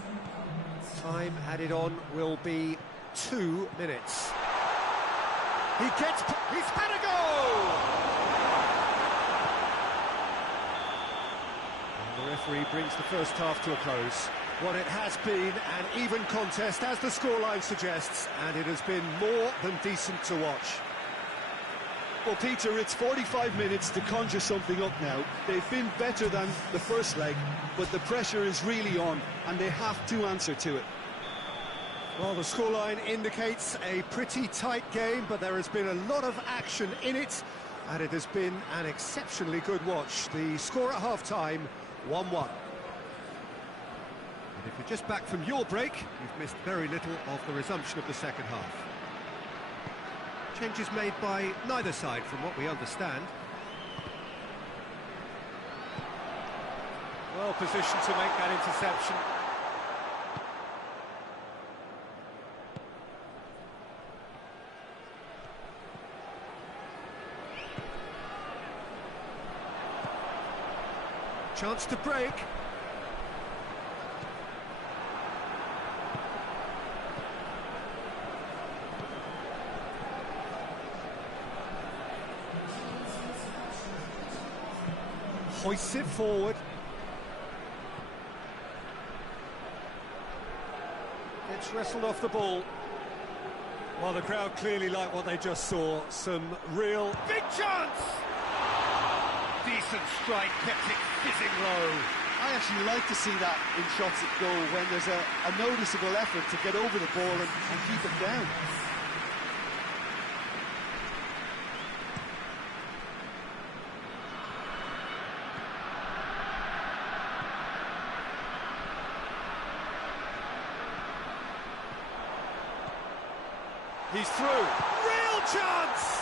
Time added on will be 2 minutes. He's had a go! And the referee brings the first half to a close. What it has been an even contest, as the scoreline suggests, and it has been more than decent to watch. Well, Peter, it's 45 minutes to conjure something up now. They've been better than the first leg, but the pressure is really on, and they have to answer to it. Well, the scoreline indicates a pretty tight game, but there has been a lot of action in it, and it has been an exceptionally good watch. The score at half-time, 1-1. And if you're just back from your break, you've missed very little of the resumption of the second half. Changes made by neither side, from what we understand. Well positioned to make that interception. Chance to break. Hoists it forward. Gets wrestled off the ball. Well, the crowd clearly like what they just saw. Some real big chance! Decent strike, kept it fizzing low. I actually like to see that in shots at goal, when there's a noticeable effort to get over the ball and keep it down. He's through. Real chance!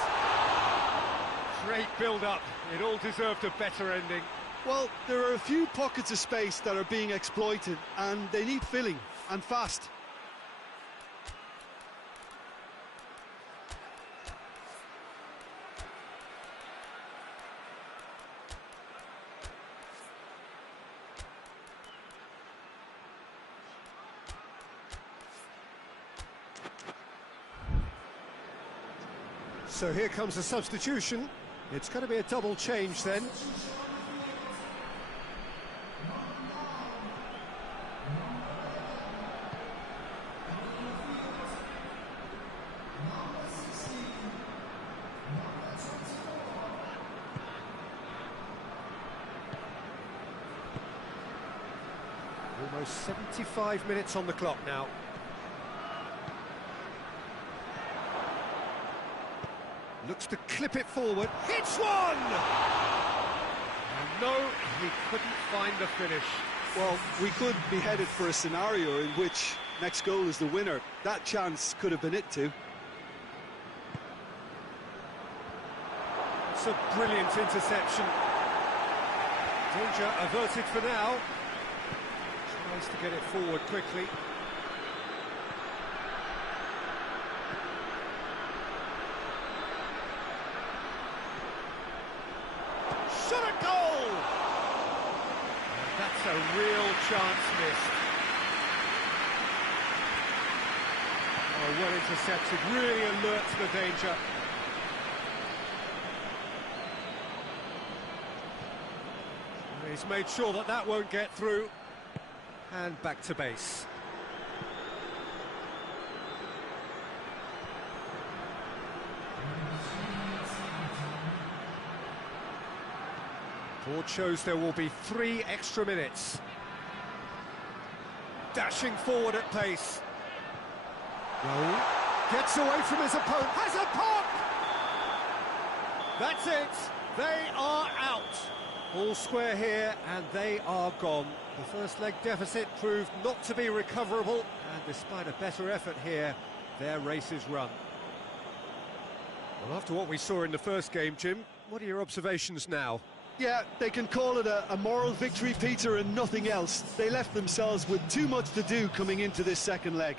Great build-up. It all deserved a better ending. Well, there are a few pockets of space that are being exploited, and they need filling, and fast. So here comes a substitution. It's going to be a double change then. Almost 75 minutes on the clock now. Looks to clip it forward. Hits one! And no, he couldn't find the finish. Well, we could be headed for a scenario in which next goal is the winner. That chance could have been it too. It's a brilliant interception. Danger averted for now. Tries to get it forward quickly. Shot a goal! And that's a real chance missed. Oh, well intercepted, really alert to the danger. He's made sure that that won't get through. And back to base. Board shows there will be 3 extra minutes. Dashing forward at pace. Roll. Gets away from his opponent. Has a pop! That's it. They are out. All square here, and they are gone. The first leg deficit proved not to be recoverable, and despite a better effort here, their race is run. Well, after what we saw in the first game, Jim, what are your observations now? Yeah, they can call it a moral victory, Peter, and nothing else. They left themselves with too much to do coming into this second leg.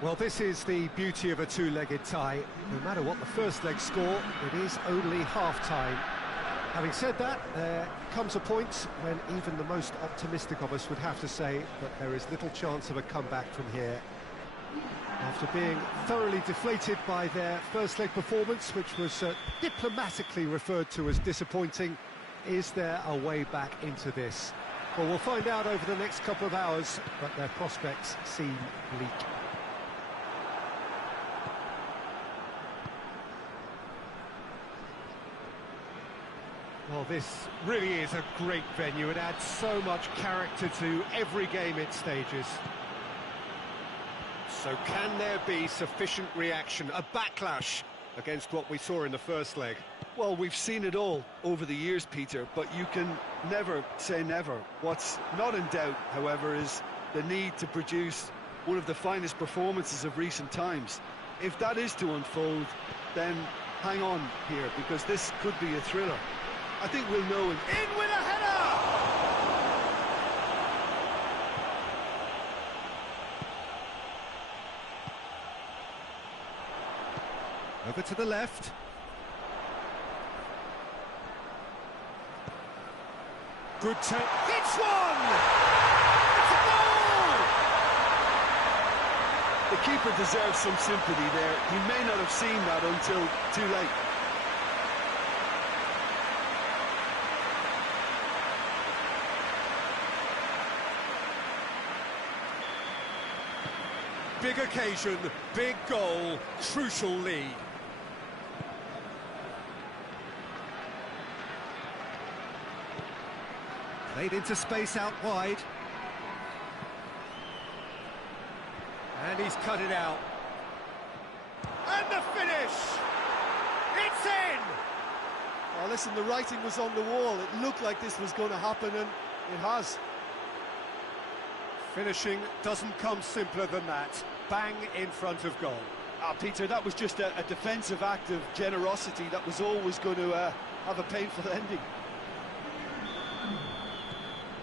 Well, this is the beauty of a two-legged tie. No matter what the first leg score, it is only half-time. Having said that, there comes a point when even the most optimistic of us would have to say that there is little chance of a comeback from here. After being thoroughly deflated by their first leg performance, which was diplomatically referred to as disappointing, is there a way back into this? Well, we'll find out over the next couple of hours, but their prospects seem bleak. Well, this really is a great venue. It adds so much character to every game it stages. So can there be sufficient reaction, a backlash against what we saw in the first leg? Well, we've seen it all over the years, Peter, but you can never say never. What's not in doubt, however, is the need to produce one of the finest performances of recent times. If that is to unfold, then hang on here, because this could be a thriller. I think we'll know. In with a header! Over to the left. Good take. It's one! It's a goal! The keeper deserves some sympathy there. He may not have seen that until too late. Big occasion, big goal, crucial lead. Played into space out wide. And he's cut it out. And the finish! It's in! Well, listen, the writing was on the wall. It looked like this was going to happen, and it has. Finishing doesn't come simpler than that. Bang in front of goal. Peter, that was just a defensive act of generosity that was always going to have a painful ending.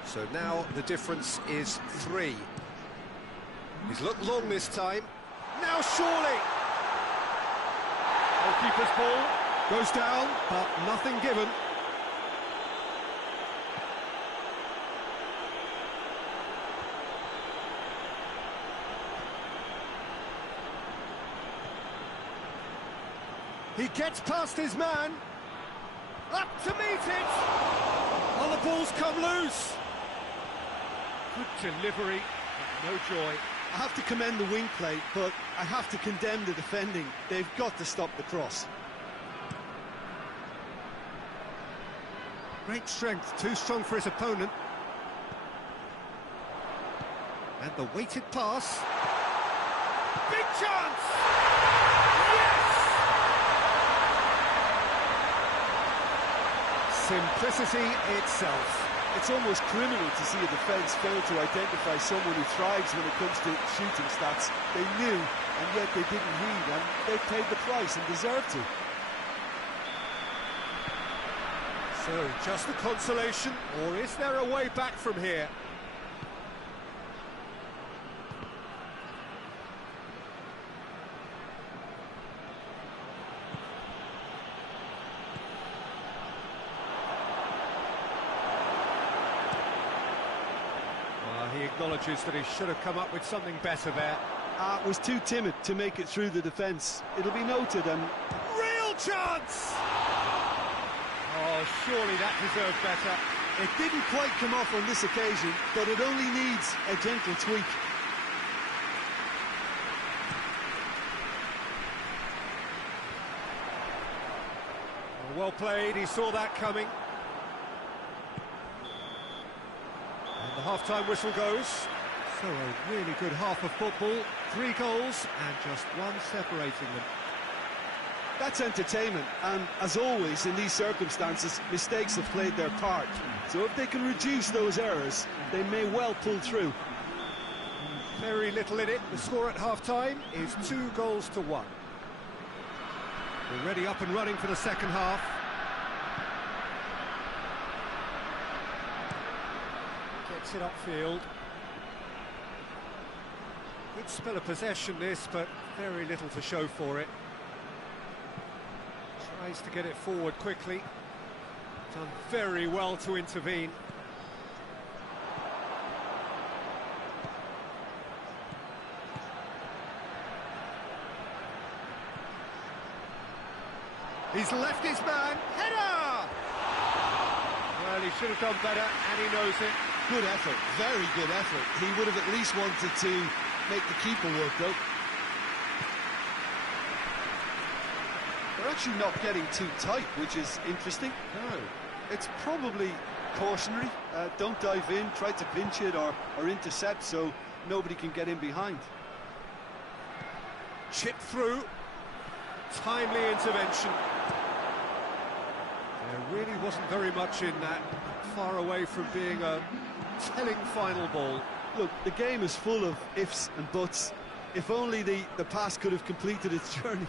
So now the difference is 3. He's looked long this time. Now surely! Goalkeeper's ball goes down, but nothing given. He gets past his man. Up to meet it. Oh, the ball's come loose. Good delivery, but no joy. I have to commend the wing play, but I have to condemn the defending. They've got to stop the cross. Great strength, too strong for his opponent. And the weighted pass. Big chance! Simplicity itself. It's almost criminal to see a defence fail to identify someone who thrives when it comes to shooting stats. They knew, and yet they didn't heed, and they paid the price and deserved to. So, just the consolation, or is there a way back from here? He acknowledges that he should have come up with something better there. Was too timid to make it through the defence. It'll be noted, and... Real chance! Oh, surely that deserved better. It didn't quite come off on this occasion, but it only needs a gentle tweak. Well played, he saw that coming. And the half-time whistle goes. So a really good half of football, 3 goals and just 1 separating them. That's entertainment, and as always in these circumstances, mistakes have played their part. So if they can reduce those errors, they may well pull through. Very little in it. The score at half-time is 2-1. Already up and running for the second half. Gets it upfield. Good spell of possession this, but very little to show for it. Tries to get it forward quickly. Done very well to intervene. He's left his man. Header! Well, he should have done better, and he knows it. Good effort, very good effort. He would have at least wanted to make the keeper work, though. They're actually not getting too tight, which is interesting. No. It's probably cautionary. Don't dive in, try to pinch it or intercept so nobody can get in behind. Chip through. Timely intervention. There really wasn't very much in that. Far away from being a telling final ball. Look, the game is full of ifs and buts. If only the pass could have completed its journey.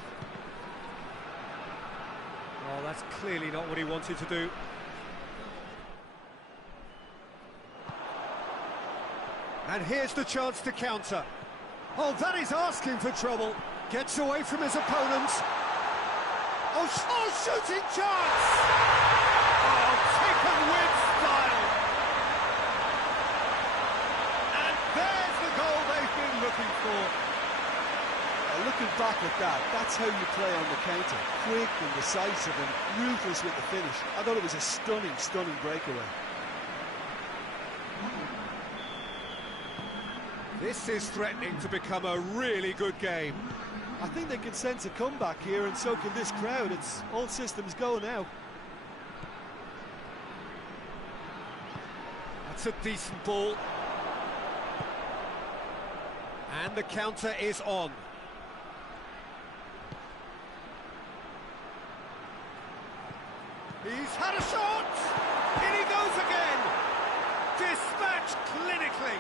Well, that's clearly not what he wanted to do. And here's the chance to counter. Oh, that is asking for trouble. Gets away from his opponent. Oh, shooting chance! Oh, taken with style. And there's the goal they've been looking for. Looking back at that, that's how you play on the counter. Quick and decisive and ruthless with the finish. I thought it was a stunning, stunning breakaway. This is threatening to become a really good game. I think they can sense a comeback here, and so can this crowd. It's all systems go now. That's a decent ball. And the counter is on. He's had a shot! In he goes again! Dispatched clinically.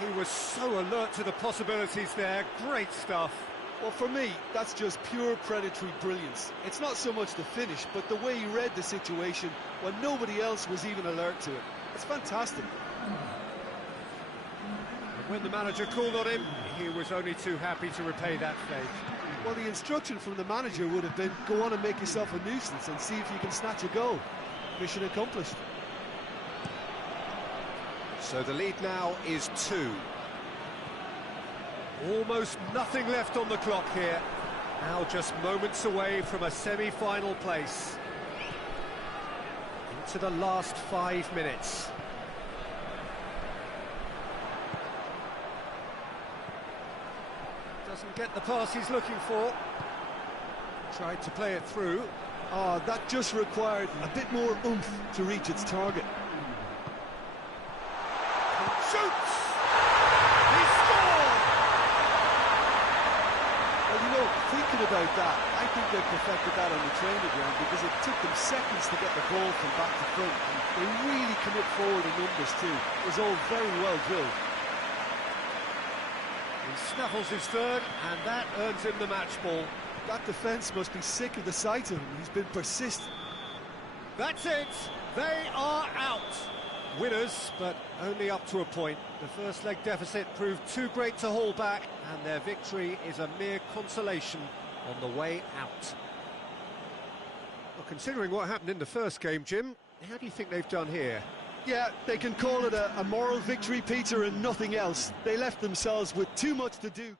He was so alert to the possibilities there. Great stuff. Well, for me, that's just pure predatory brilliance. It's not so much the finish, but the way he read the situation when nobody else was even alert to it. It's fantastic. And when the manager called on him, he was only too happy to repay that faith. Well, the instruction from the manager would have been, go on and make yourself a nuisance and see if you can snatch a goal. Mission accomplished. So the lead now is 2. Almost nothing left on the clock here. Now just moments away from a semi-final place. Into the last 5 minutes. Doesn't get the pass he's looking for. Tried to play it through. Oh, that just required a bit more oomph to reach its target. Shoots! He scored! Well, you know, thinking about that, I think they perfected that on the training ground because it took them seconds to get the ball from back to front. And they really commit forward in numbers too. It was all very well drilled. He snaffles his third, and that earns him the match ball. That defence must be sick of the sight of him. He's been persistent. That's it! They are out! Winners, but only up to a point. The first leg deficit proved too great to hold back, and their victory is a mere consolation on the way out. Well, considering what happened in the first game, Jim, how do you think they've done here? Yeah, they can call it a moral victory, Peter, and nothing else. They left themselves with too much to do.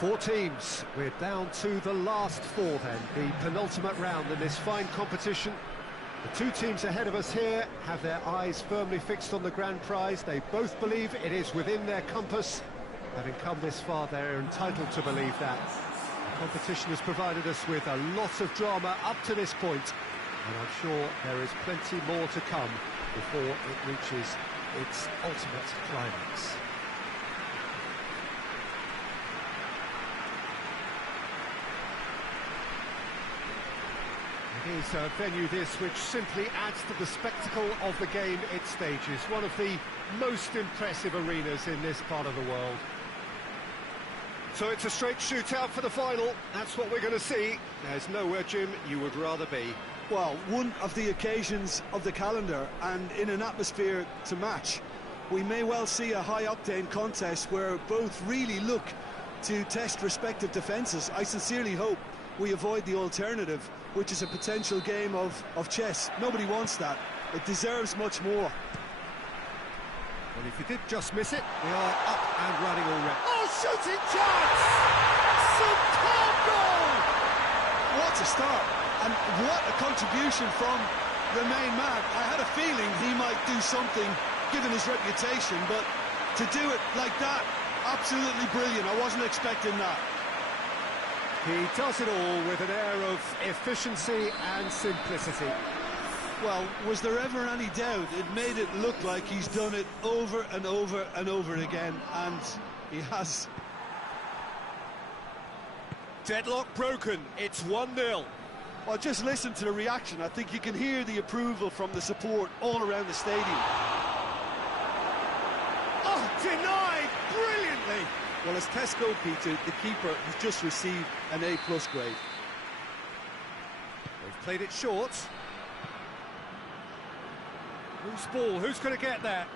Four teams. We're down to the last four then, the penultimate round in this fine competition. The two teams ahead of us here have their eyes firmly fixed on the grand prize. They both believe it is within their compass. Having come this far, they're entitled to believe that. The competition has provided us with a lot of drama up to this point, and I'm sure there is plenty more to come before it reaches its ultimate climax. It is a venue this which simply adds to the spectacle of the game it stages. One of the most impressive arenas in this part of the world. So it's a straight shootout for the final. That's what we're going to see. There's nowhere, Jim, you would rather be. Well, one of the occasions of the calendar, and in an atmosphere to match. We may well see a high-octane contest where both really look to test respective defences. I sincerely hope we avoid the alternative, which is a potential game of chess. Nobody wants that. It deserves much more. Well, if you did just miss it, we are up and running already. Oh, shooting chance! Superb goal! What a start, and what a contribution from the main man. I had a feeling he might do something, given his reputation, but to do it like that, absolutely brilliant. I wasn't expecting that. He does it all with an air of efficiency and simplicity. Well, was there ever any doubt? It made it look like he's done it over and over and over again, and he has. Deadlock broken, it's 1-0. Well, just listen to the reaction. I think you can hear the approval from the support all around the stadium. Oh, denied brilliantly. Well, as Tesco, Peter, the keeper has just received an A+ grade. They've played it short. Loose ball, who's going to get that?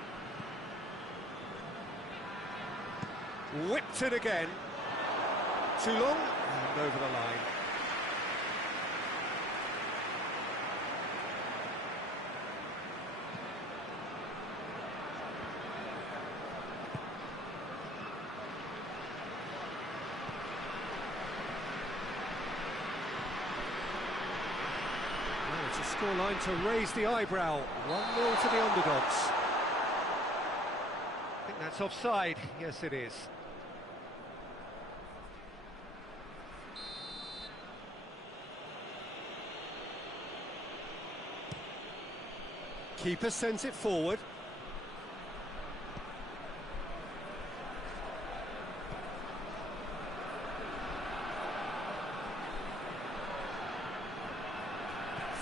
Whipped it again. Too long, and over the line. It's a scoreline to raise the eyebrow. 1-0 to the underdogs. I think that's offside. Yes, it is. Keeper sends it forward.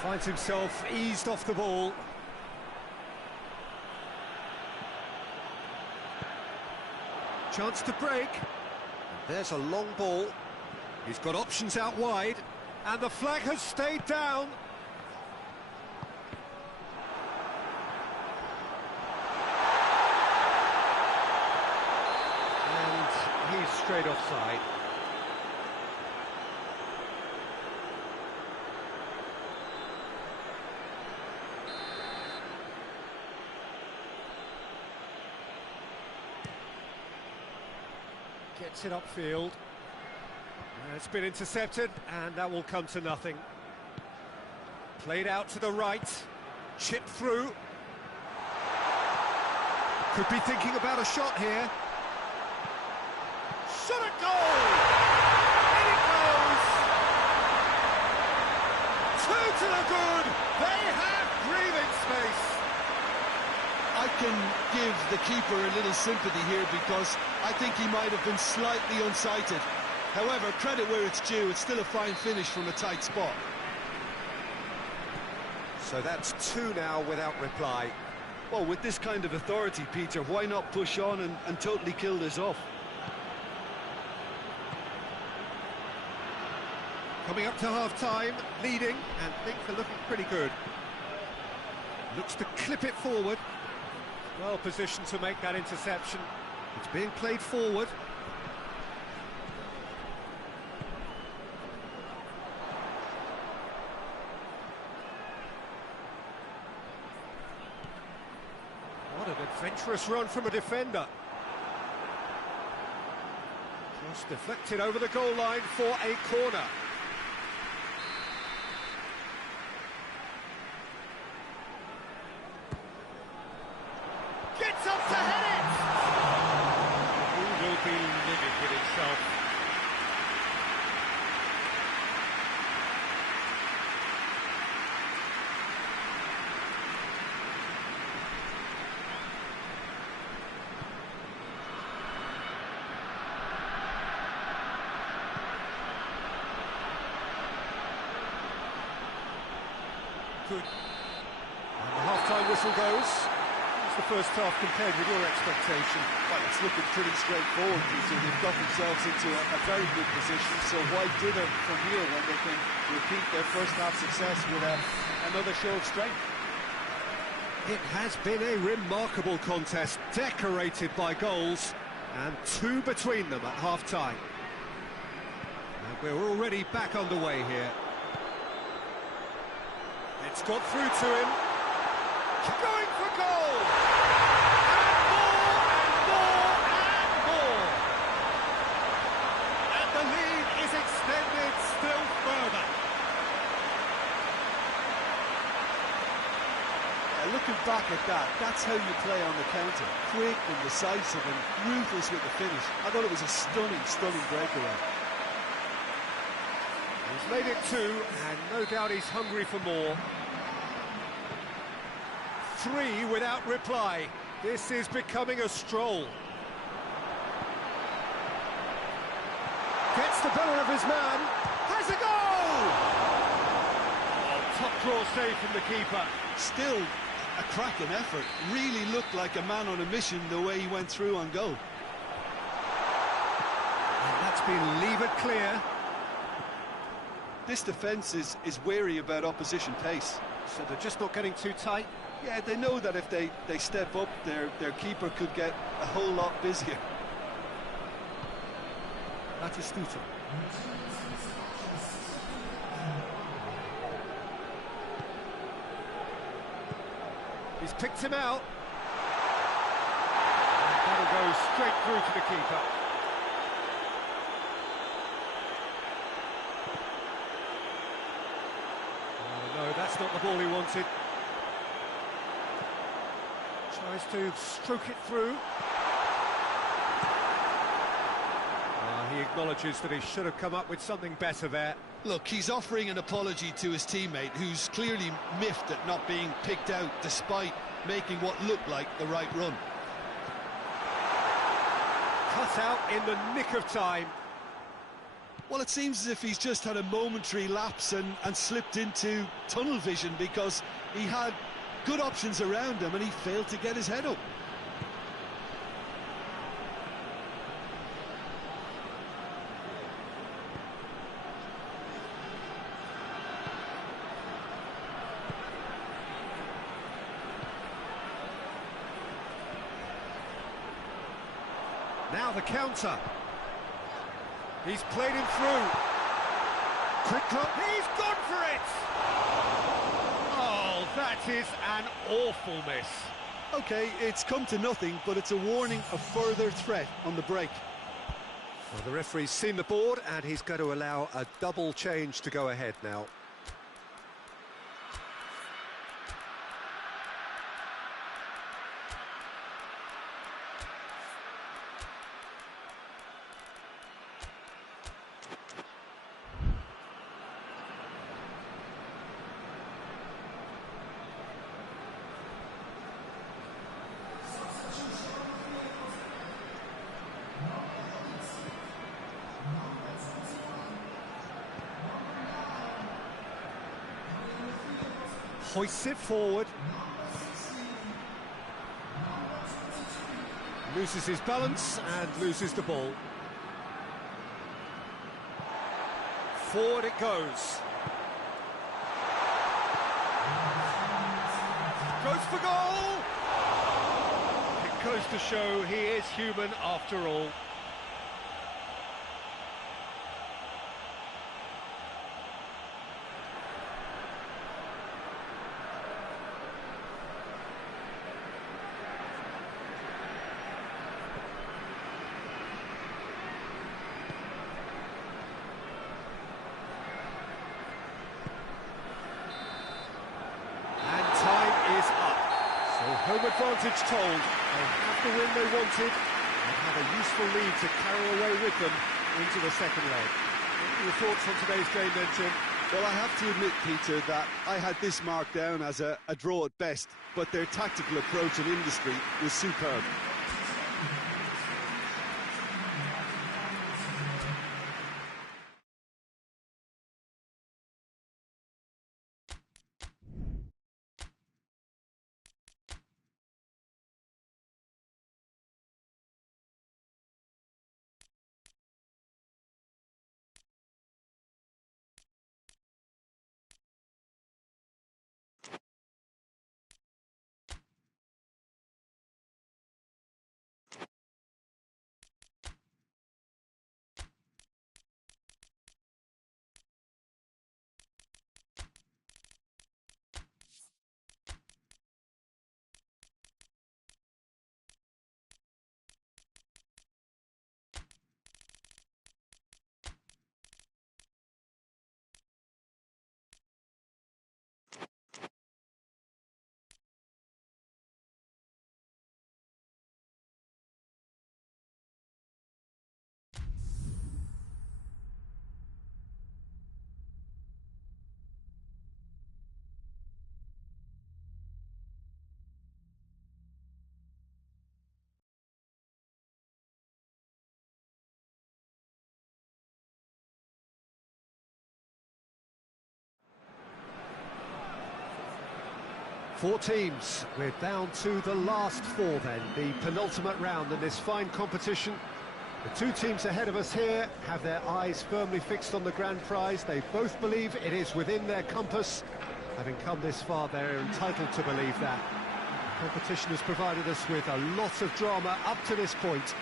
Finds himself eased off the ball. Chance to break. There's a long ball. He's got options out wide. And the flag has stayed down. And he's straight offside. Gets it upfield. It's been intercepted, and that will come to nothing. Played out to the right. Chipped through. Could be thinking about a shot here. Shot at goal! In it goes! Two to the good! They have breathing space! I can give the keeper a little sympathy here because I think he might have been slightly unsighted. However, credit where it's due, it's still a fine finish from a tight spot. So that's two now without reply. Well, with this kind of authority, Peter, why not push on and totally kill this off? Coming up to half-time, leading, and things are looking pretty good. Looks to clip it forward. Well positioned to make that interception. It's being played forward. What an adventurous run from a defender. Just deflected over the goal line for a corner. Gets up to head it! He will be livid with himself. Good. And the half-time whistle goes. It's the first half compared with your expectation. Well, it's looking pretty straightforward, Peter. They've got themselves into a very good position, so why dither from here when they can repeat their first half success with another show of strength? It has been a remarkable contest, decorated by goals, and two between them at half-time. And we're already back underway here. It's got through to him. Going for goal! And more, and more, and more! And the lead is extended still further. Looking back at that, that's how you play on the counter. Quick and decisive and ruthless with the finish. I thought it was a stunning, stunning breakaway. He's made it two, and no doubt he's hungry for more. Three without reply. This is becoming a stroll. Gets the better of his man. Has a goal! Oh, top draw save from the keeper. Still a cracking effort. Really looked like a man on a mission the way he went through on goal. And that's been levered clear. This defence is wary about opposition pace. So they're just not getting too tight. Yeah, they know that if they step up, their keeper could get a whole lot busier. That's Astuto. He's picked him out. And that'll go straight through to the keeper. Oh, no, that's not the ball he wanted. Tries to stroke it through. He acknowledges that he should have come up with something better there. Look, he's offering an apology to his teammate, who's clearly miffed at not being picked out despite making what looked like the right run. Cut out in the nick of time. Well, it seems as if he's just had a momentary lapse and slipped into tunnel vision, because he had good options around him and he failed to get his head up. Now the counter. He's played him through. Quick look. He's gone for it! Oh, that is an awful miss. OK, it's come to nothing, but it's a warning of further threat on the break. Well, the referee's seen the board, and he's going to allow a double change to go ahead now. Hoists it forward. Loses his balance and loses the ball. Forward it goes. Goes for goal! It goes to show he is human after all. So home advantage told. They have the win they wanted and have a useful lead to carry away with them into the second leg. What are your thoughts on today's game then, Jim? Well, I have to admit, Peter, that I had this marked down as a draw at best, but their tactical approach and industry was superb. Four teams. We're down to the last four then, the penultimate round in this fine competition. The two teams ahead of us here have their eyes firmly fixed on the grand prize. They both believe it is within their compass. Having come this far, they're entitled to believe that. The competition has provided us with a lot of drama up to this point,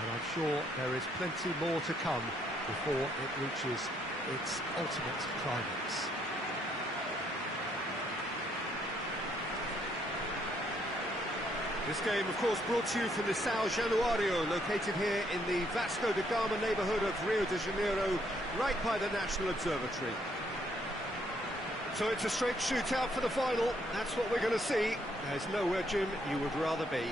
and I'm sure there is plenty more to come before it reaches its ultimate climax. This game, of course, brought to you from the São Januário, located here in the Vasco da Gama neighbourhood of Rio de Janeiro, right by the National Observatory. So it's a straight shootout for the final. That's what we're going to see. There's nowhere, Jim, you would rather be.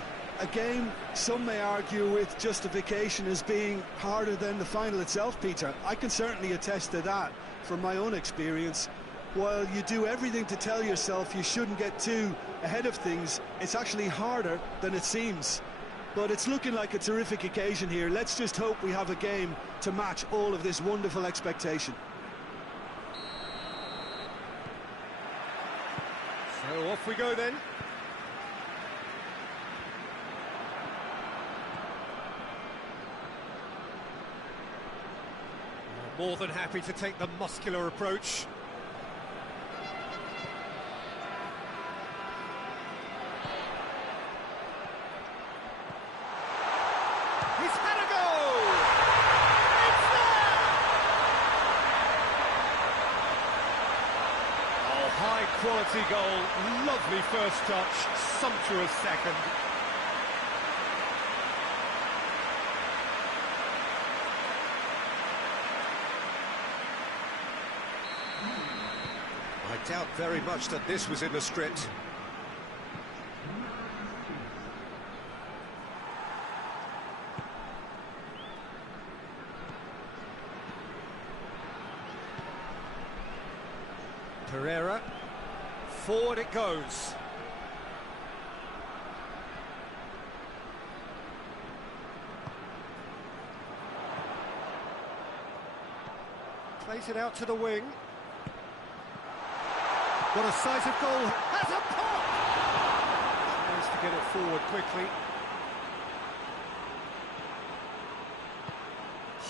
A game some may argue with justification as being harder than the final itself, Peter. I can certainly attest to that from my own experience. While you do everything to tell yourself you shouldn't get too ahead of things, it's actually harder than it seems. But it's looking like a terrific occasion here. Let's just hope we have a game to match all of this wonderful expectation. So off we go then. More than happy to take the muscular approach. Quality goal, lovely first touch, sumptuous second. I doubt very much that this was in the script. Pereira. Forward it goes. Plays it out to the wing. Got a sight of goal. Has a pop! Tries to get it forward quickly.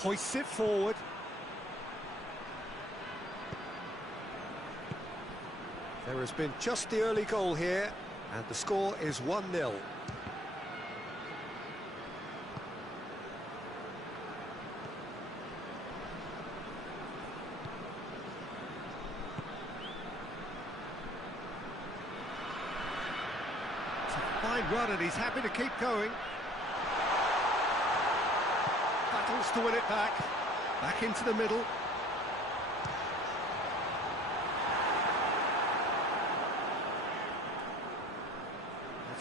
Hoists it forward. There has been just the early goal here, and the score is 1-0. It's a fine run, and he's happy to keep going. Battles to win it back. Back into the middle.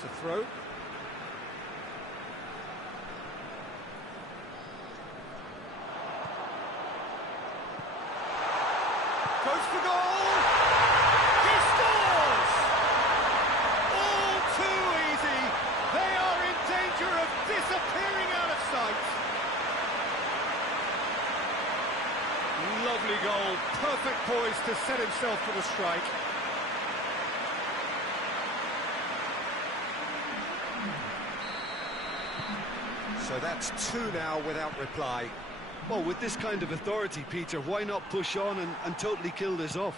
It's a throw. Goes for goal! He scores! All too easy. They are in danger of disappearing out of sight. Lovely goal. Perfect poise to set himself for the strike. So that's two now without reply. Well, with this kind of authority, Peter, why not push on and totally kill this off?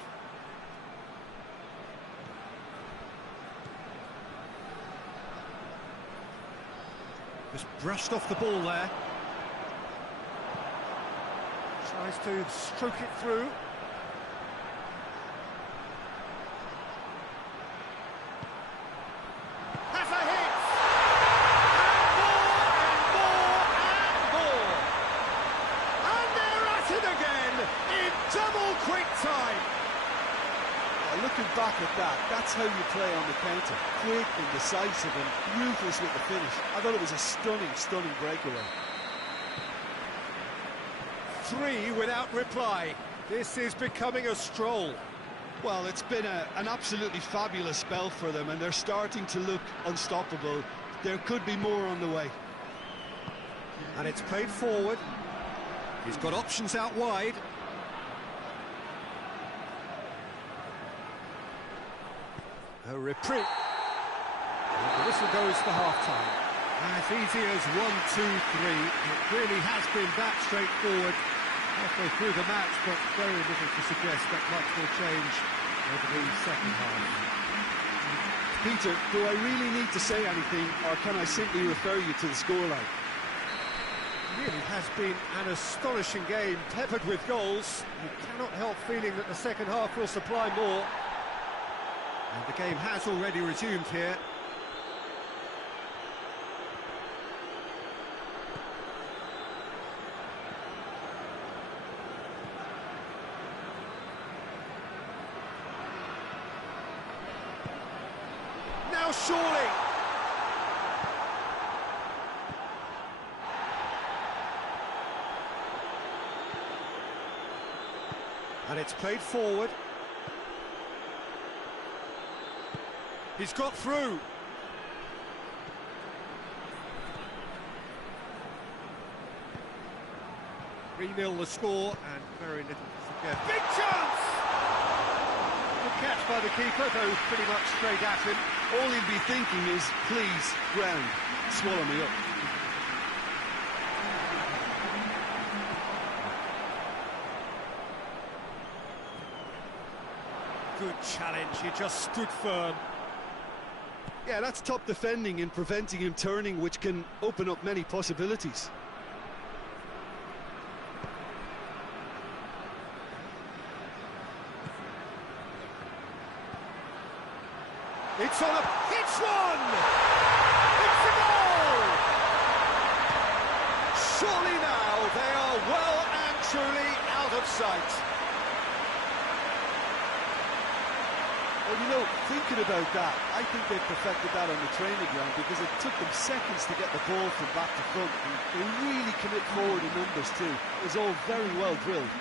Just brushed off the ball there. Tries to stroke it through. Has a hit! And more! And they're at it again in double quick time. Looking back at that, that's how you play on the counter. Quick and decisive and ruthless with the finish. I thought it was a stunning, stunning breakaway. Three without reply. This is becoming a stroll. Well, it's been an absolutely fabulous spell for them, and they're starting to look unstoppable. There could be more on the way. And it's played forward. He's got options out wide. A reprieve. And the whistle goes for half-time. As easy as 1, 2, 3. It really has been that straightforward halfway through the match, but very little to suggest that much will change over the second half. Peter, do I really need to say anything, or can I simply refer you to the scoreline? It really has been an astonishing game, peppered with goals. You cannot help feeling that the second half will supply more. And the game has already resumed here. Now surely! And it's played forward. He's got through. 3-0 the score, and very little to forget. Big chance! Good catch by the keeper, though pretty much straight at him. All he'll be thinking is, please, ground, swallow me up. Good challenge, he just stood firm. Yeah, that's top defending and preventing him turning, which can open up many possibilities. It's on a... It's one! It's a goal! Surely now they are well and truly out of sight. Well, you know, thinking about that, I think they perfected that on the training ground because it took them seconds to get the ball from back to front. And they really commit forward in numbers too. It was all very well drilled.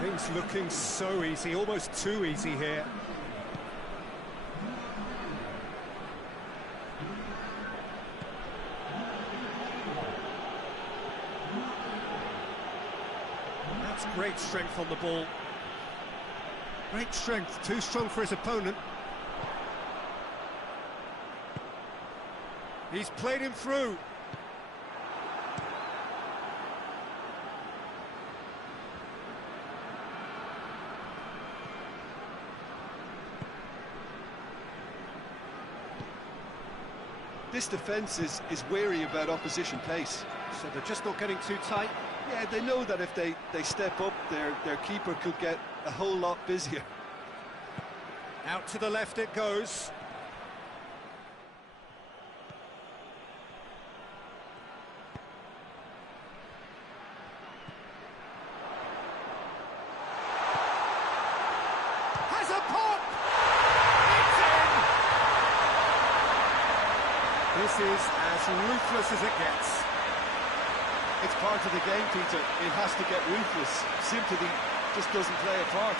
Things looking so easy, almost too easy here. That's great strength on the ball. Great strength, too strong for his opponent. He's played him through. This defence is wary about opposition pace. So they're just not getting too tight. Yeah, they know that if they step up, their keeper could get a whole lot busier. Out to the left it goes. Has a pop! It's in! This is as ruthless as it gets. It's part of the game, Peter. It has to get ruthless. Sympathy just doesn't play a part.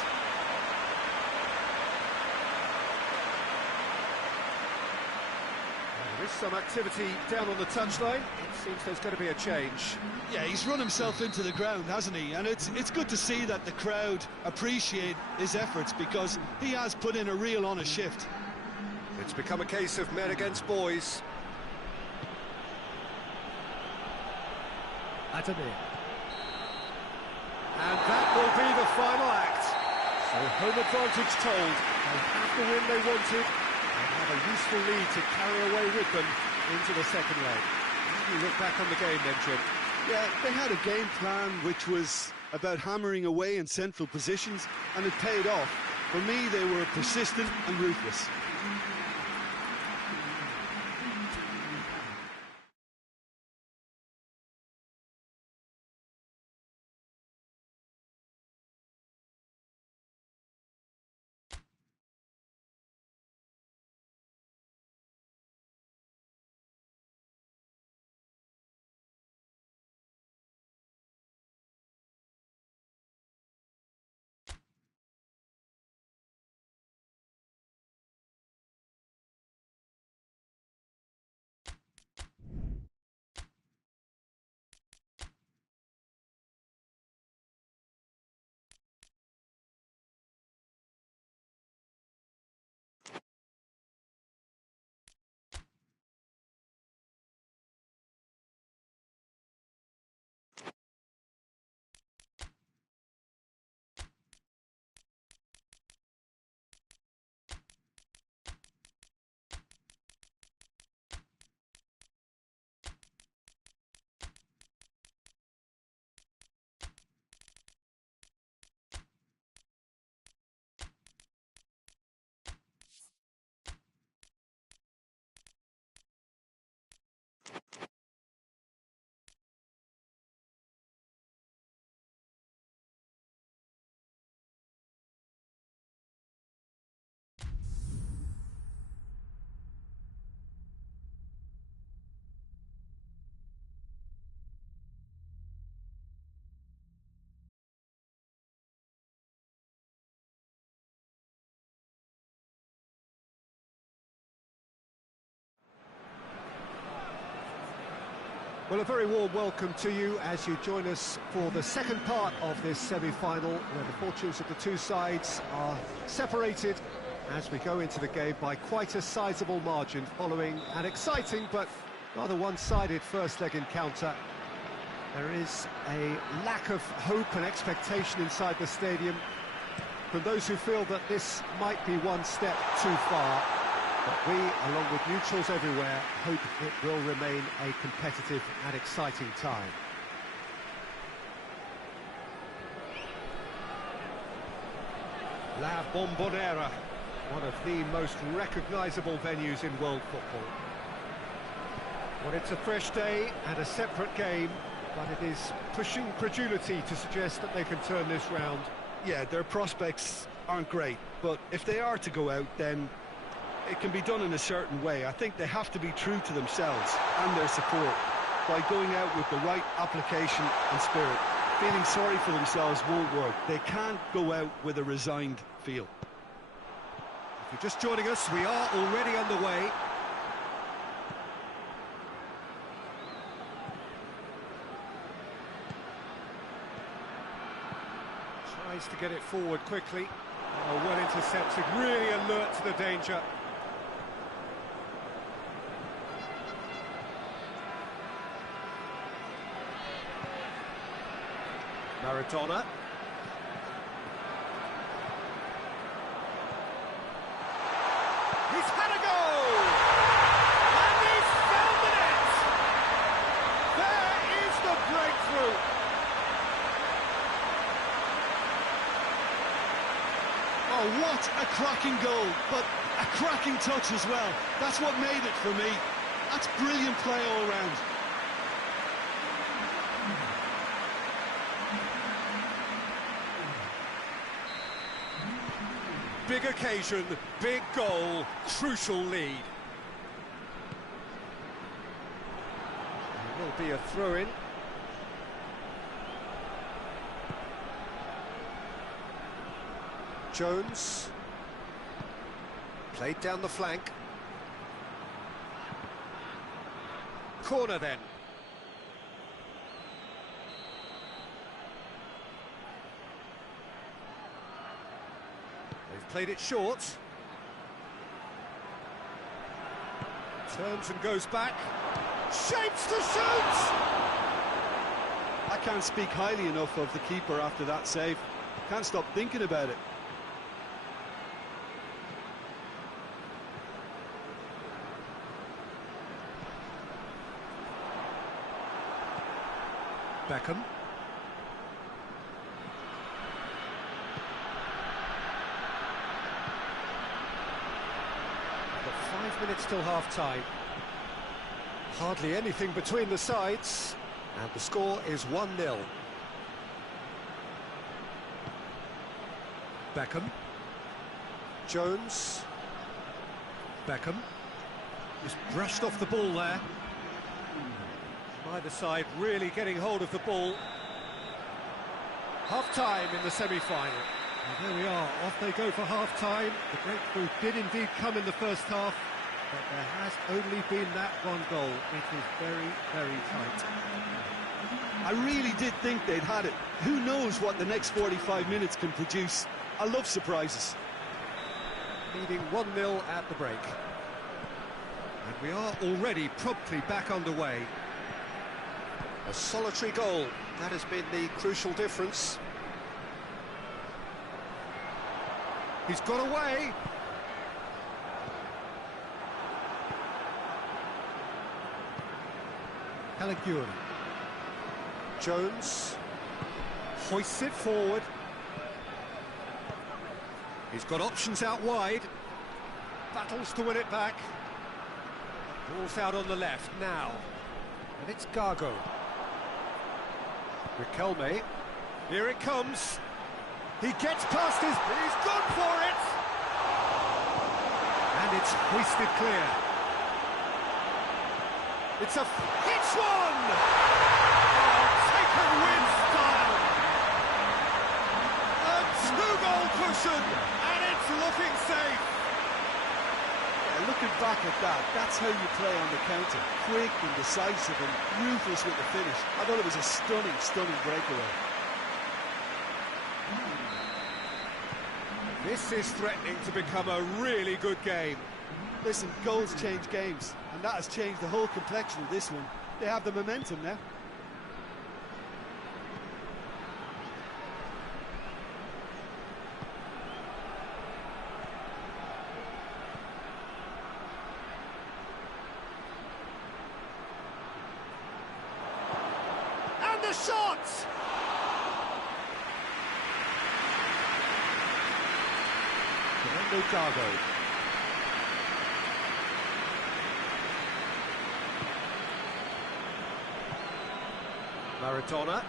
There is some activity down on the touchline. It seems there's going to be a change. Yeah, he's run himself into the ground, hasn't he? And it's good to see that the crowd appreciate his efforts, because he has put in a real honest shift. It's become a case of men against boys. Adamir. And that will be the final act. So home advantage told. They have the win they wanted and have a useful lead to carry away with them into the second leg. How do you look back on the game then, Jim? Yeah, they had a game plan which was about hammering away in central positions, and it paid off. For me, they were persistent and ruthless. Well, a very warm welcome to you as you join us for the second part of this semi-final, where the fortunes of the two sides are separated as we go into the game by quite a sizable margin, following an exciting but rather one-sided first leg encounter. There is a lack of hope and expectation inside the stadium from those who feel that this might be one step too far. But we, along with neutrals everywhere, hope it will remain a competitive and exciting time. La Bombonera, one of the most recognisable venues in world football. Well, it's a fresh day and a separate game, but it is pushing credulity to suggest that they can turn this round. Yeah, their prospects aren't great, but if they are to go out, then it can be done in a certain way. I think they have to be true to themselves and their support by going out with the right application and spirit. Feeling sorry for themselves won't work. They can't go out with a resigned feel. If you're just joining us, we are already underway. Tries to get it forward quickly. Oh, well intercepted, really alert to the danger. Maradona. He's had a goal! And he's Oh, what a cracking goal, but a cracking touch as well. That's what made it for me. That's brilliant play all round. Big occasion, big goal, crucial lead. There will be a throw-in. Jones. Played down the flank. Corner then. They've played it short. Turns and goes back. Shapes to shoot! I can't speak highly enough of the keeper after that save. Can't stop thinking about it. Beckham. Got 5 minutes till half-time. Hardly anything between the sides, and the score is 1-0. Beckham. Jones. Beckham. Just brushed off the ball there. Either side really getting hold of the ball. Half-time in the semi-final. And there we are, off they go for half-time. The breakthrough did indeed come in the first half, but there has only been that one goal. It is very, very tight. I really did think they'd had it. Who knows what the next 45 minutes can produce? I love surprises. Leading 1-0 at the break. And we are already promptly back underway. A solitary goal, that has been the crucial difference. He's got away. Caligiuri. Jones hoists it forward. He's got options out wide. Battles to win it back. Ball's out on the left now. And it's Gargo. Riquelme. Here it comes. He gets past his... He's gone for it! And it's hoisted clear. It's a... It's one! Oh, taken with style! A two-goal cushion, and it's looking safe. Yeah, looking back at that, that's how you play on the counter. Quick and decisive and ruthless with the finish. I thought it was a stunning, stunning breakaway. This is threatening to become a really good game. Listen, goals change games, and that has changed the whole complexion of this one. They have the momentum now. And the shot! Fernando Gargo. Maradona.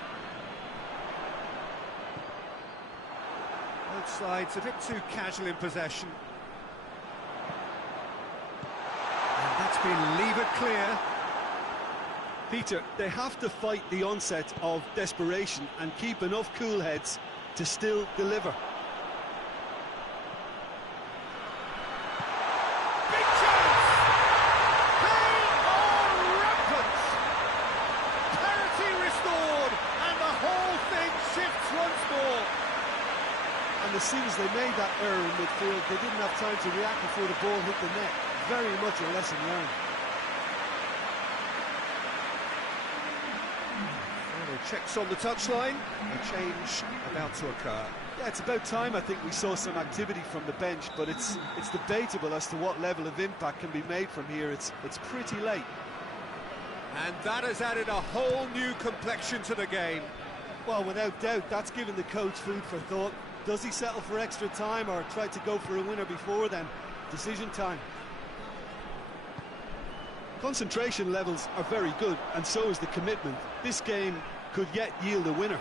Both sides a bit too casual in possession. And that's been levered clear. Peter, they have to fight the onset of desperation and keep enough cool heads to still deliver. And as soon as they made that error in midfield, they didn't have time to react before the ball hit the net. Very much a lesson learned. Final checks on the touchline. A change about to occur. Yeah, it's about time I think we saw some activity from the bench, but it's debatable as to what level of impact can be made from here. It's pretty late. And that has added a whole new complexion to the game. Well, without doubt, that's given the coach food for thought. Does he settle for extra time or try to go for a winner before then? Decision time. Concentration levels are very good, and so is the commitment. This game could yet yield a winner.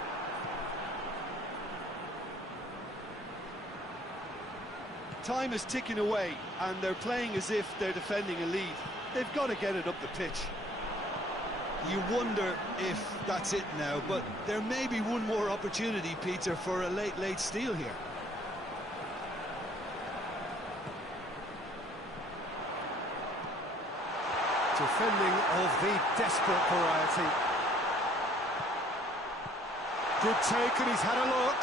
Time is ticking away, and they're playing as if they're defending a lead. They've got to get it up the pitch. You wonder if that's it now, but there may be one more opportunity, Peter, for a late steal here. Defending of the desperate variety. Good take, and he's had a look.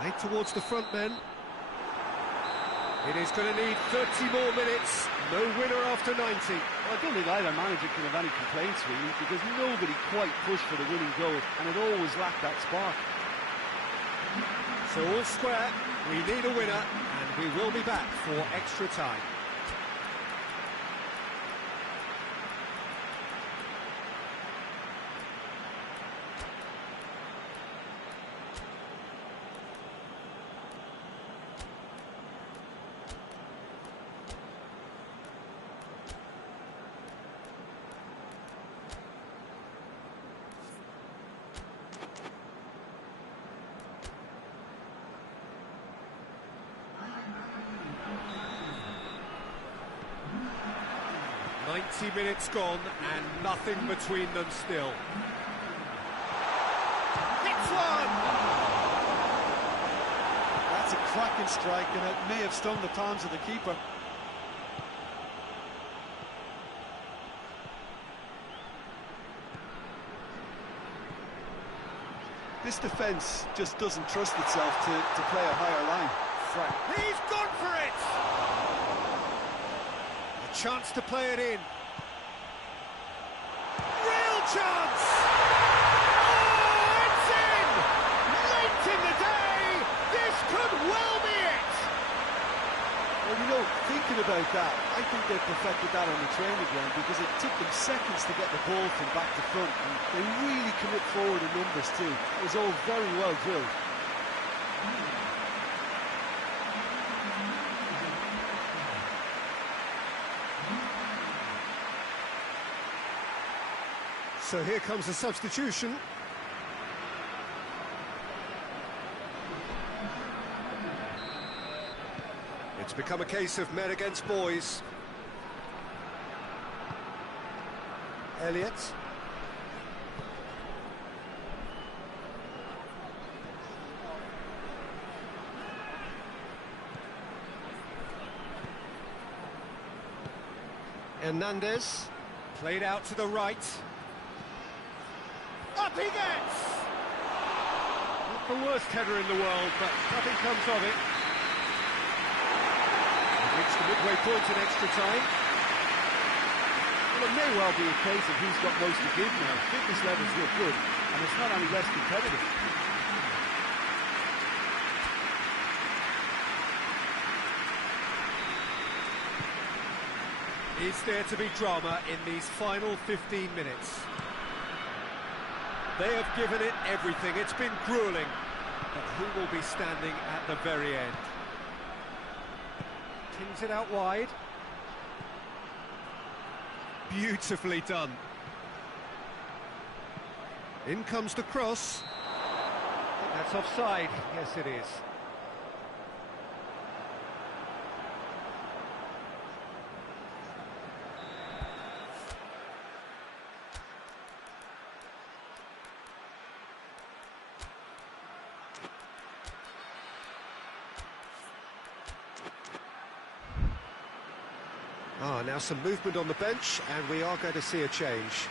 Played towards the front men. It is going to need 30 more minutes. No winner after 90. Well, I don't think either manager can have any complaints, really, because nobody quite pushed for the winning goal, and it always lacked that spark. So all square, we need a winner, and we will be back for extra time. Minutes gone and nothing between them still. Hits one! That's a cracking strike, and it may have stung the palms of the keeper. This defence just doesn't trust itself to play a higher line. Frank, he's gone for it! A chance to play it in. Chance! Oh, it's in! Late in the day, this could well be it! Well, you know, thinking about that, I think they perfected that on the training ground because it took them seconds to get the ball from back to front, and they really commit forward in numbers too. It was all very well drilled. So here comes a substitution. It's become a case of men against boys. Elliott. Hernandez. Played out to the right. Up he gets! Not the worst header in the world, but nothing comes of it. Reached the midway point in extra time. Well, it may well be a case of who's got most to give now. Fitness levels look good, and it's not any less competitive. Is there to be drama in these final 15 minutes? They have given it everything. It's been grueling. But who will be standing at the very end? Pings it out wide. Beautifully done. In comes the cross. I think that's offside. Yes, it is. Now some movement on the bench, and we are going to see a change.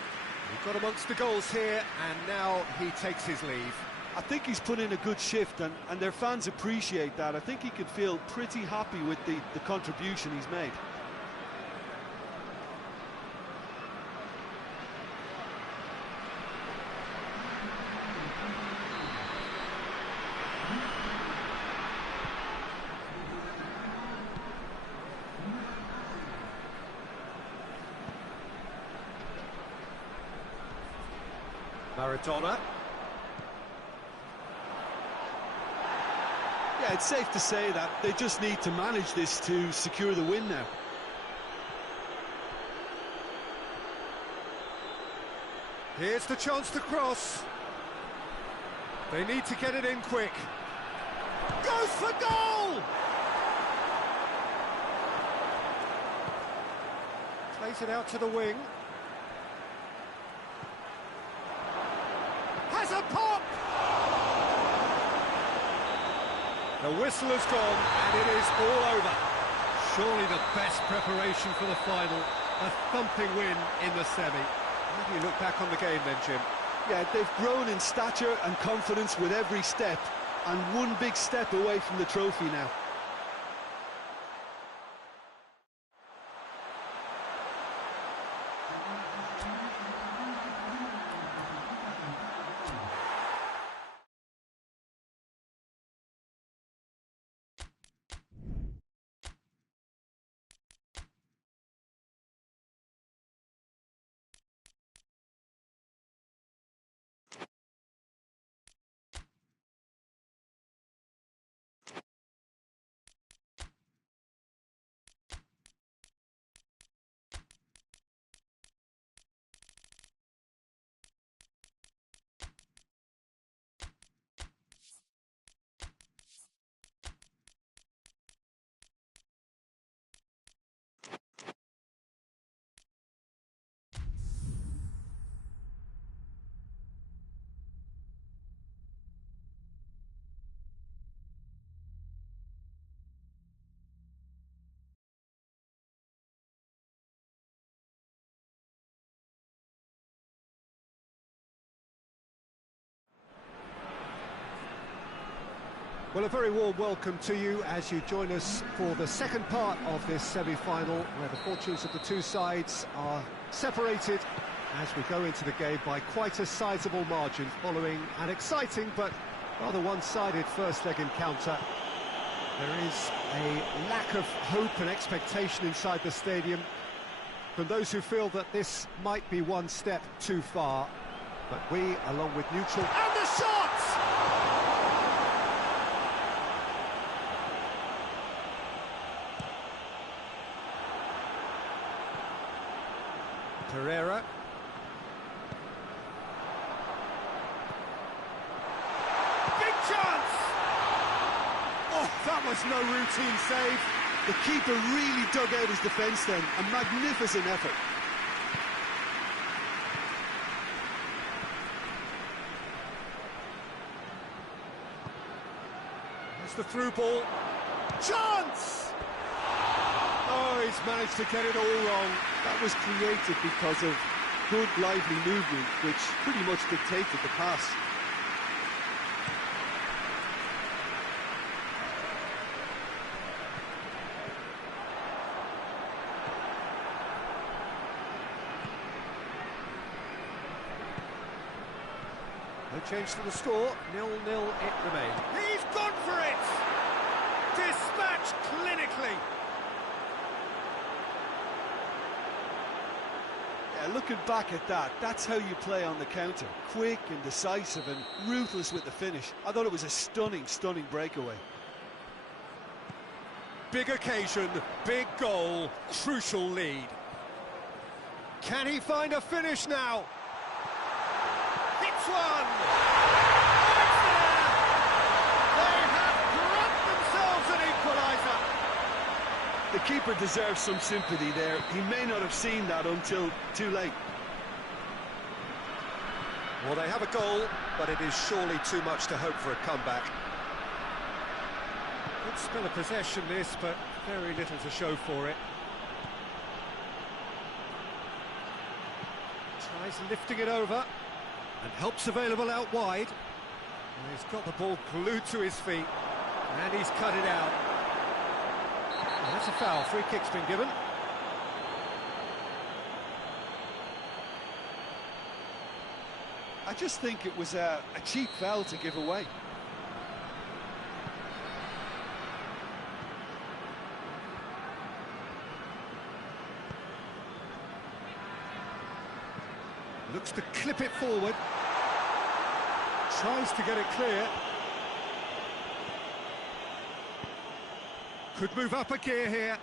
We've got amongst the goals here, and now he takes his leave. I think he's put in a good shift, and their fans appreciate that. I think he can feel pretty happy with the contribution he's made. Maradona. Yeah, it's safe to say that they just need to manage this to secure the win now. Here's the chance to cross. They need to get it in quick. Goes for goal! Plays it out to the wing. Has a pop! The whistle has gone, and it is all over. Surely the best preparation for the final. A thumping win in the semi. How do you look back on the game then, Jim? Yeah, they've grown in stature and confidence with every step, and one big step away from the trophy now. Well, a very warm welcome to you as you join us for the second part of this semi-final, where the fortunes of the two sides are separated as we go into the game by quite a sizable margin, following an exciting but rather one-sided first leg encounter. There is a lack of hope and expectation inside the stadium from those who feel that this might be one step too far. But we, along with neutral... And the shot! Pereira. Big chance! Oh, that was no routine save. The keeper really dug out his defence then. A magnificent effort. There's the through ball. Chance! Oh, he's managed to get it all wrong. That was created because of good, lively movement, which pretty much dictated the pass. No change to the score, 0-0 it remains. He's gone for it! Dispatched clinically. Yeah, looking back at that, that's how you play on the counter. Quick and decisive and ruthless with the finish. I thought it was a stunning, stunning breakaway. Big occasion, big goal, crucial lead. Can he find a finish now? Hits one! Oh, it's there! They have grabbed themselves an equaliser. The keeper deserves some sympathy there. He may not have seen that until too late. Well, they have a goal, but it is surely too much to hope for a comeback. Good spell of possession this, but very little to show for it. Tries lifting it over, and help's available out wide. And he's got the ball glued to his feet, and he's cut it out. And that's a foul. Free kick's been given. I just think it was a cheap foul to give away. Looks to clip it forward. Tries to get it clear. Could move up a gear here.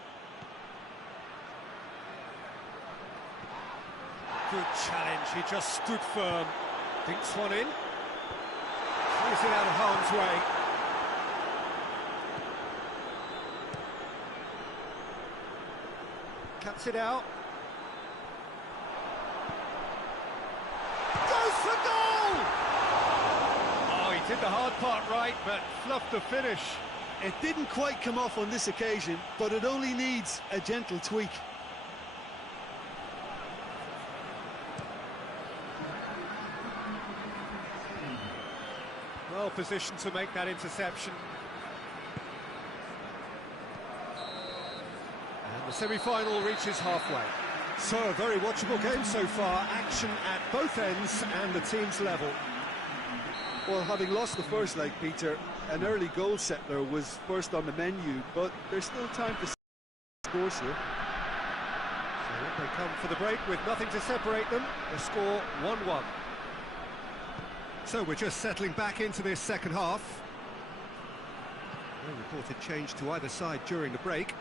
Good challenge, he just stood firm. Dinks one in. Clears it out of harm's way. Cuts it out. Goes for goal! Oh, he did the hard part right, but fluffed the finish. It didn't quite come off on this occasion, but it only needs a gentle tweak. Well positioned to make that interception. And the semi-final reaches halfway. So, a very watchable game so far. Action at both ends and the team's level. Well, having lost the first leg, Peter, an early goal settler was first on the menu, but there's still time to scores here. So they come for the break with nothing to separate them. The score 1-1. So we're just settling back into this second half. No reported change to either side during the break.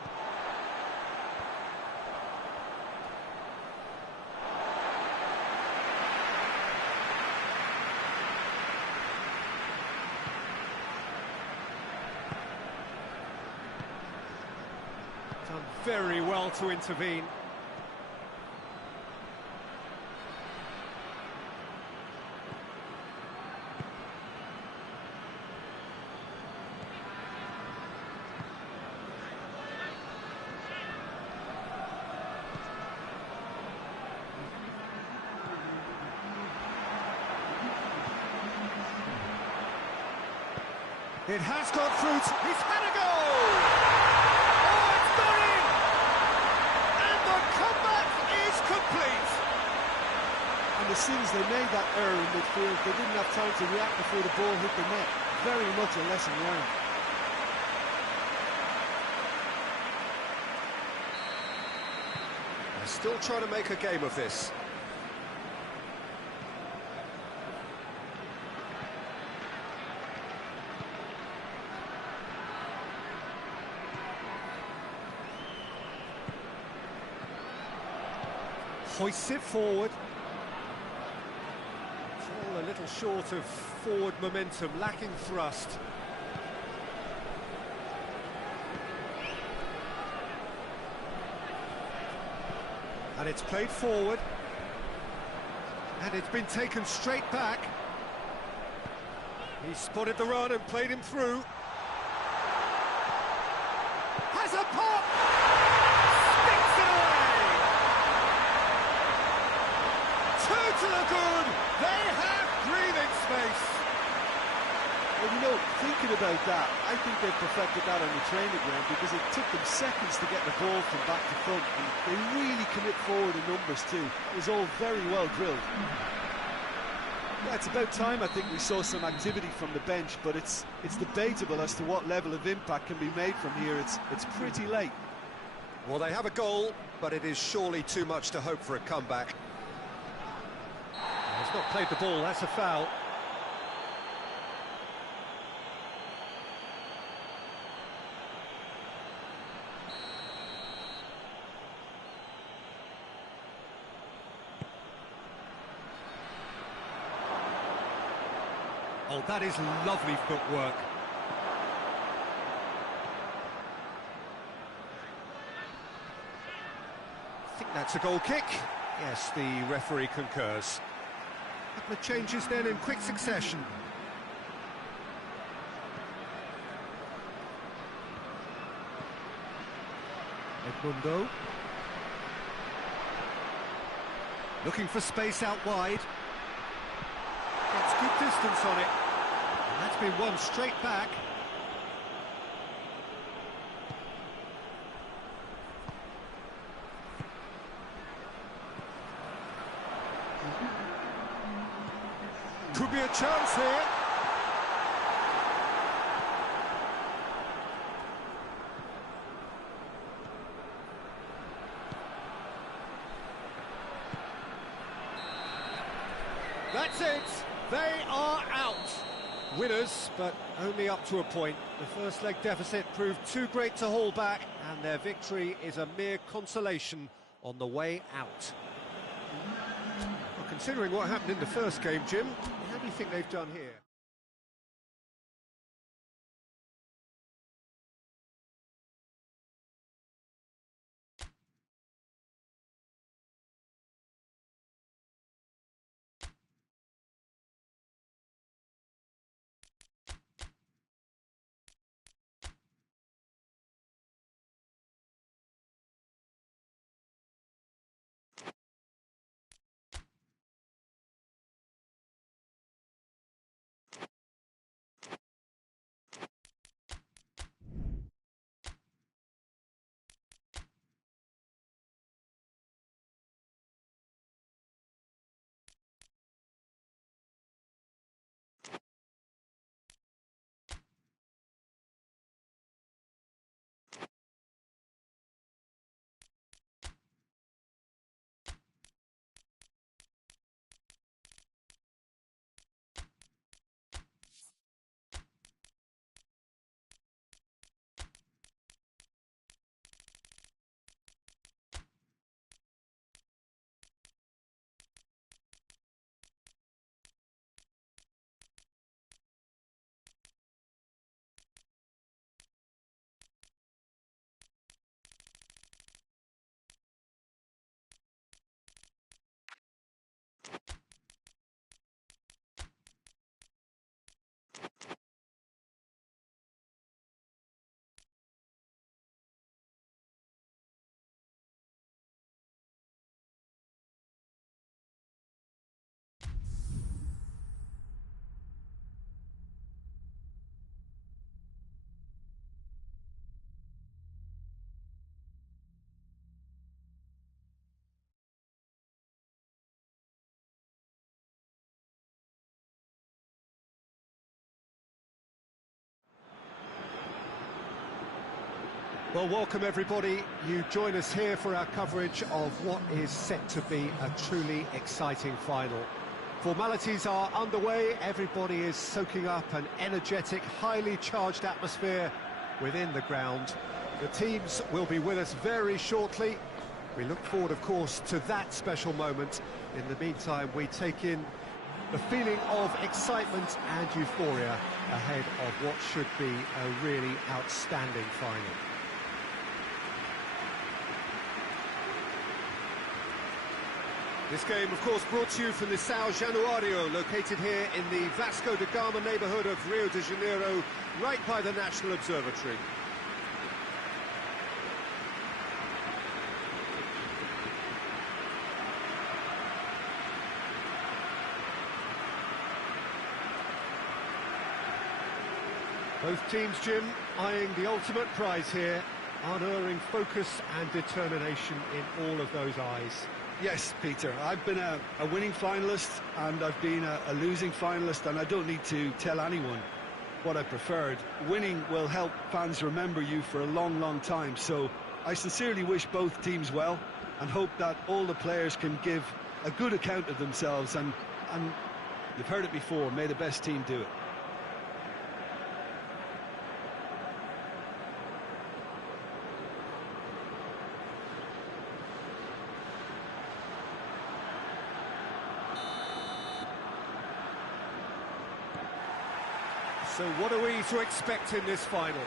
Done very well to intervene. It has gone through. He's had a goal! Oh, it's gone in! And the comeback is complete! And as soon as they made that error in midfield, they didn't have time to react before the ball hit the net. Very much a lesson learned. They're still trying to make a game of this. Hoists it forward. It's all a little short of forward momentum, lacking thrust. And it's played forward. And it's been taken straight back. He spotted the run and played him through. Has a pop! Sticks it away! Two to the good! They have breathing space! Well, you know, thinking about that, I think they've perfected that on the training ground because it took them seconds to get the ball from back to front, and they really commit forward in numbers too. It was all very well drilled. Yeah, it's about time I think we saw some activity from the bench, but it's debatable as to what level of impact can be made from here. It's pretty late. Well, they have a goal, but it is surely too much to hope for a comeback. He's not played the ball, that's a foul. Oh, that is lovely footwork. I think that's a goal kick. Yes, the referee concurs. A couple of changes then in quick succession. Edmundo. Looking for space out wide. Gets good distance on it. And that's been won straight back. Could be a chance here. That's it. They are out. Winners, but only up to a point. The first leg deficit proved too great to hold back, and their victory is a mere consolation on the way out. Well, considering what happened in the first game, Jim, how do you think they've done here? Well, welcome everybody. You join us here for our coverage of what is set to be a truly exciting final. Formalities are underway, everybody is soaking up an energetic, highly charged atmosphere within the ground. The teams will be with us very shortly. We look forward, of course, to that special moment. In the meantime, we take in the feeling of excitement and euphoria ahead of what should be a really outstanding final. This game, of course, brought to you from the São Januário, located here in the Vasco da Gama neighbourhood of Rio de Janeiro, right by the National Observatory. Both teams, Jim, eyeing the ultimate prize here, unerring focus and determination in all of those eyes. Yes, Peter, I've been a winning finalist and I've been a losing finalist, and I don't need to tell anyone what I preferred. Winning will help fans remember you for a long, long time, so I sincerely wish both teams well and hope that all the players can give a good account of themselves, and you've heard it before, may the best team do it. So what are we to expect in this final?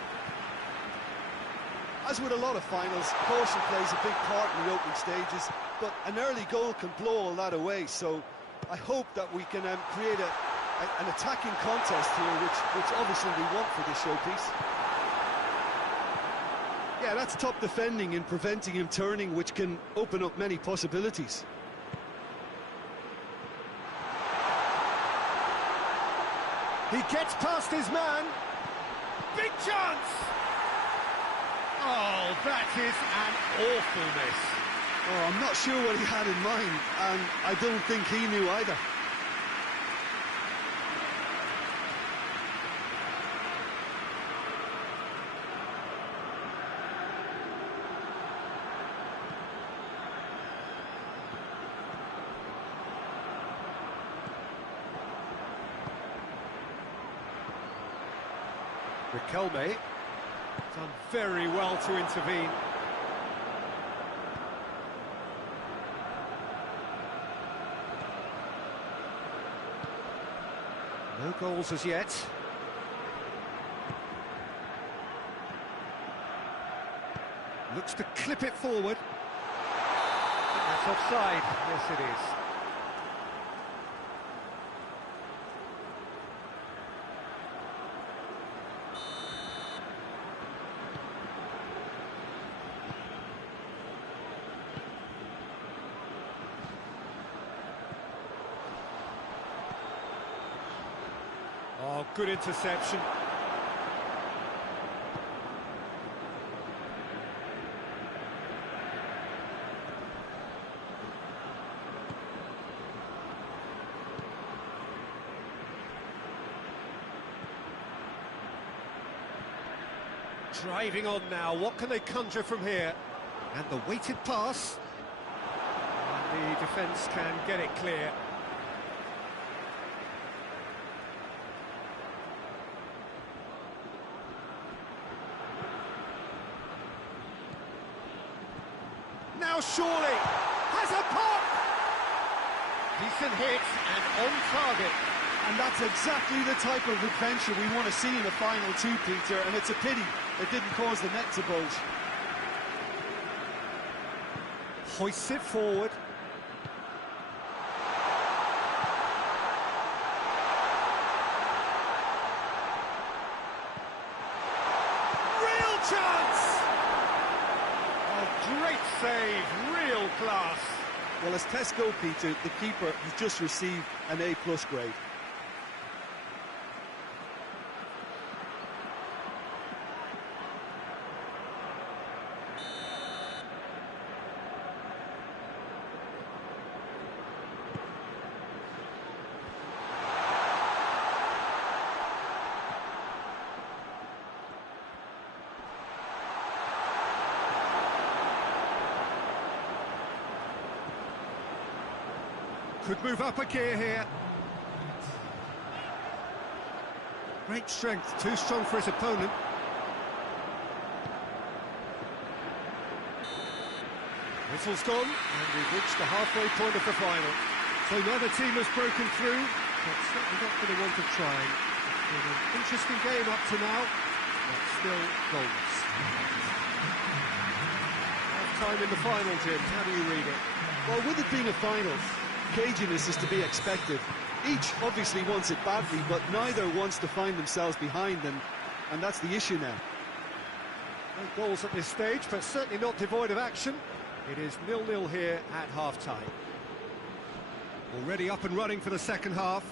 As with a lot of finals, caution plays a big part in the opening stages, but an early goal can blow all that away, so I hope that we can create an attacking contest here, which obviously we want for this showpiece. Yeah, that's top defending and preventing him turning, which can open up many possibilities. He gets past his man. Big chance! Oh, that is an awful miss. Oh, I'm not sure what he had in mind, and I don't think he knew either. Riquelme. Done very well to intervene. No goals as yet. Looks to clip it forward. That's offside. Yes, it is. Oh, good interception. Driving on now, what can they conjure from here? And the weighted pass. And the defence can get it clear. Now surely has a pop! Decent hit and on target. And that's exactly the type of adventure we want to see in the final two, Peter, and it's a pity it didn't cause the net to bulge. Hoists it forward. Real chance! Oh, great save, real class. Well, as tests go, Peter, the keeper has just received an A+ grade. Could move up a gear here. Great strength, too strong for his opponent. Whistle's gone, and we've reached the halfway point of the final. So neither team has broken through, but certainly not for the want of trying. It's been an interesting game up to now, but still goals. Half-time in the final, Jim. How do you read it? Well, with it being a final, caginess is to be expected. Each obviously wants it badly, but neither wants to find themselves behind them, and that's the issue now. No goals at this stage, but certainly not devoid of action. It is 0-0 here at half-time. Already up and running for the second half.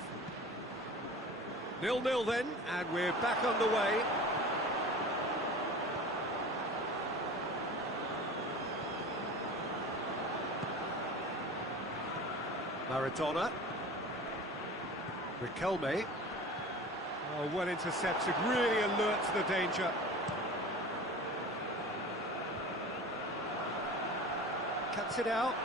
0-0 then, and we're back underway. Maradona. Riquelme. Oh, well intercepted, really alert to the danger. Cuts it out.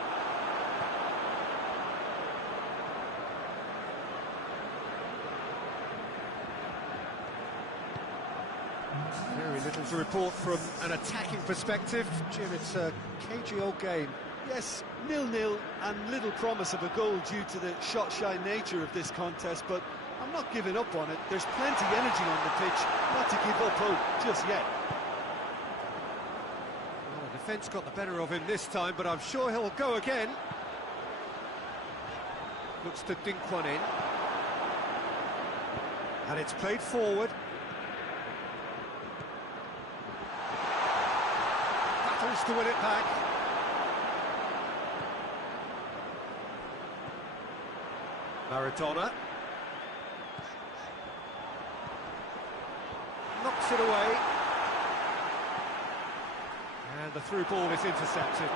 Very little to report from an attacking perspective. Jim, it's a cagey old game. Yes, 0-0 and little promise of a goal due to the shot-shy nature of this contest, but I'm not giving up on it. There's plenty energy on the pitch, not to give up hope just yet. Well, the defence got the better of him this time, but I'm sure he'll go again. Looks to dink one in. And it's played forward. Battles to win it back. Maradona knocks it away, and the through ball is intercepted.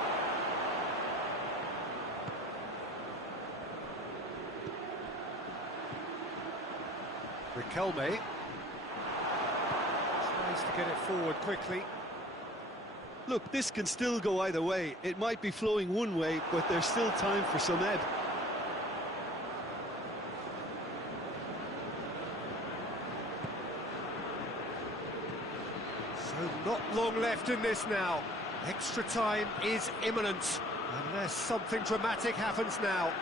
Riquelme tries to get it forward quickly. Look, this can still go either way. It might be flowing one way, but there's still time for some ebb. So not long left in this now. Extra time is imminent, unless something dramatic happens now.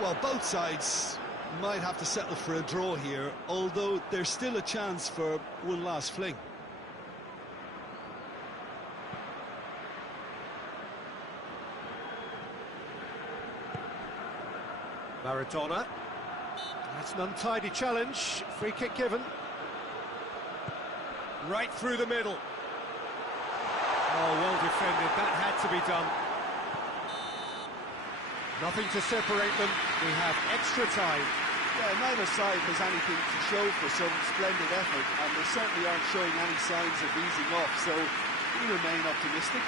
Well, both sides might have to settle for a draw here, although there's still a chance for one last fling. Maradona. That's an untidy challenge. Free kick given. Right through the middle. Oh, well defended. That had to be done. Nothing to separate them. We have extra time. Yeah, neither side has anything to show for some splendid effort, and they certainly aren't showing any signs of easing off, so we remain optimistic.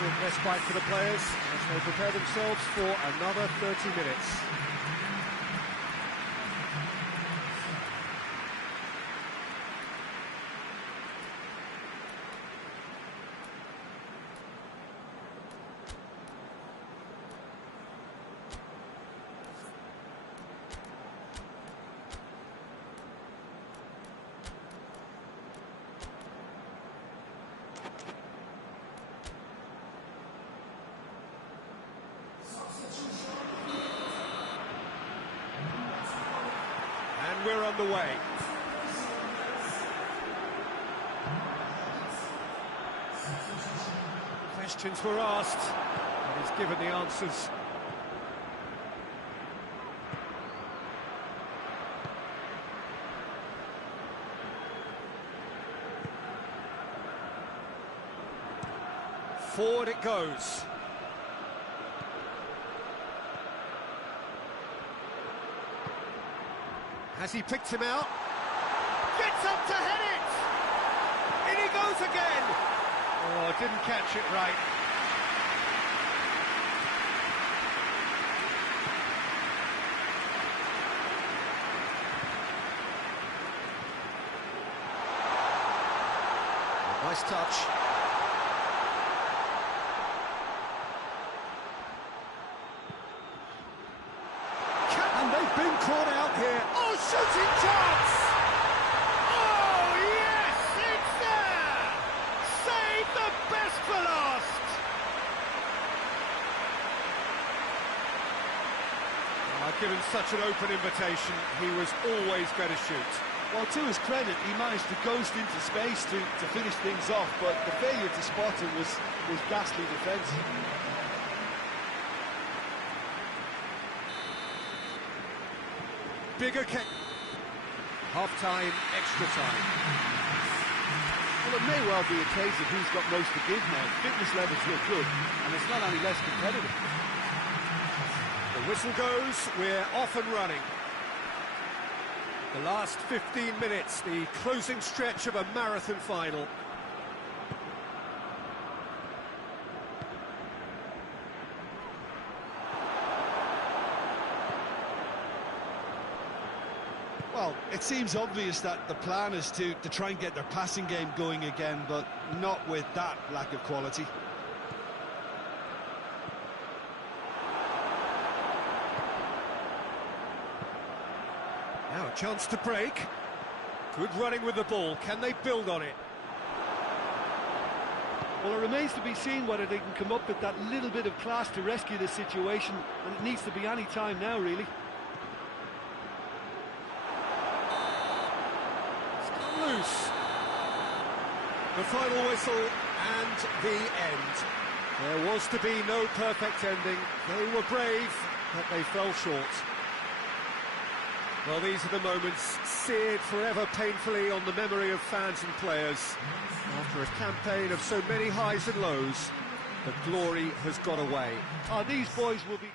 Short respite for the players as they prepare themselves for another 30 minutes. And we're underway. Questions were asked, and he's given the answers. Forward it goes. Has he picked him out? Gets up to head it! In he goes again! Oh, didn't catch it right. Nice touch. And they've been caught out here. Oh, shooting chance! Oh, yes, it's there! Save the best for last! Given such an open invitation, he was always going to shoot. Well, to his credit, he managed to ghost into space to finish things off, but the failure to spot him was ghastly defence. Bigger kick. Half-time, extra time. Well, it may well be a case of who's got most to give now. Fitness levels look good, and it's not any less competitive. The whistle goes, we're off and running. The last 15 minutes, the closing stretch of a marathon final. Well, it seems obvious that the plan is to try and get their passing game going again, but not with that lack of quality. Now a chance to break. Good running with the ball. Can they build on it? Well, it remains to be seen whether they can come up with that little bit of class to rescue the situation, and it needs to be any time now, really. Loose. The final whistle and the end. There was to be no perfect ending. They were brave, but they fell short. Well, these are the moments seared forever painfully on the memory of fans and players. After a campaign of so many highs and lows, the glory has got away. These boys will be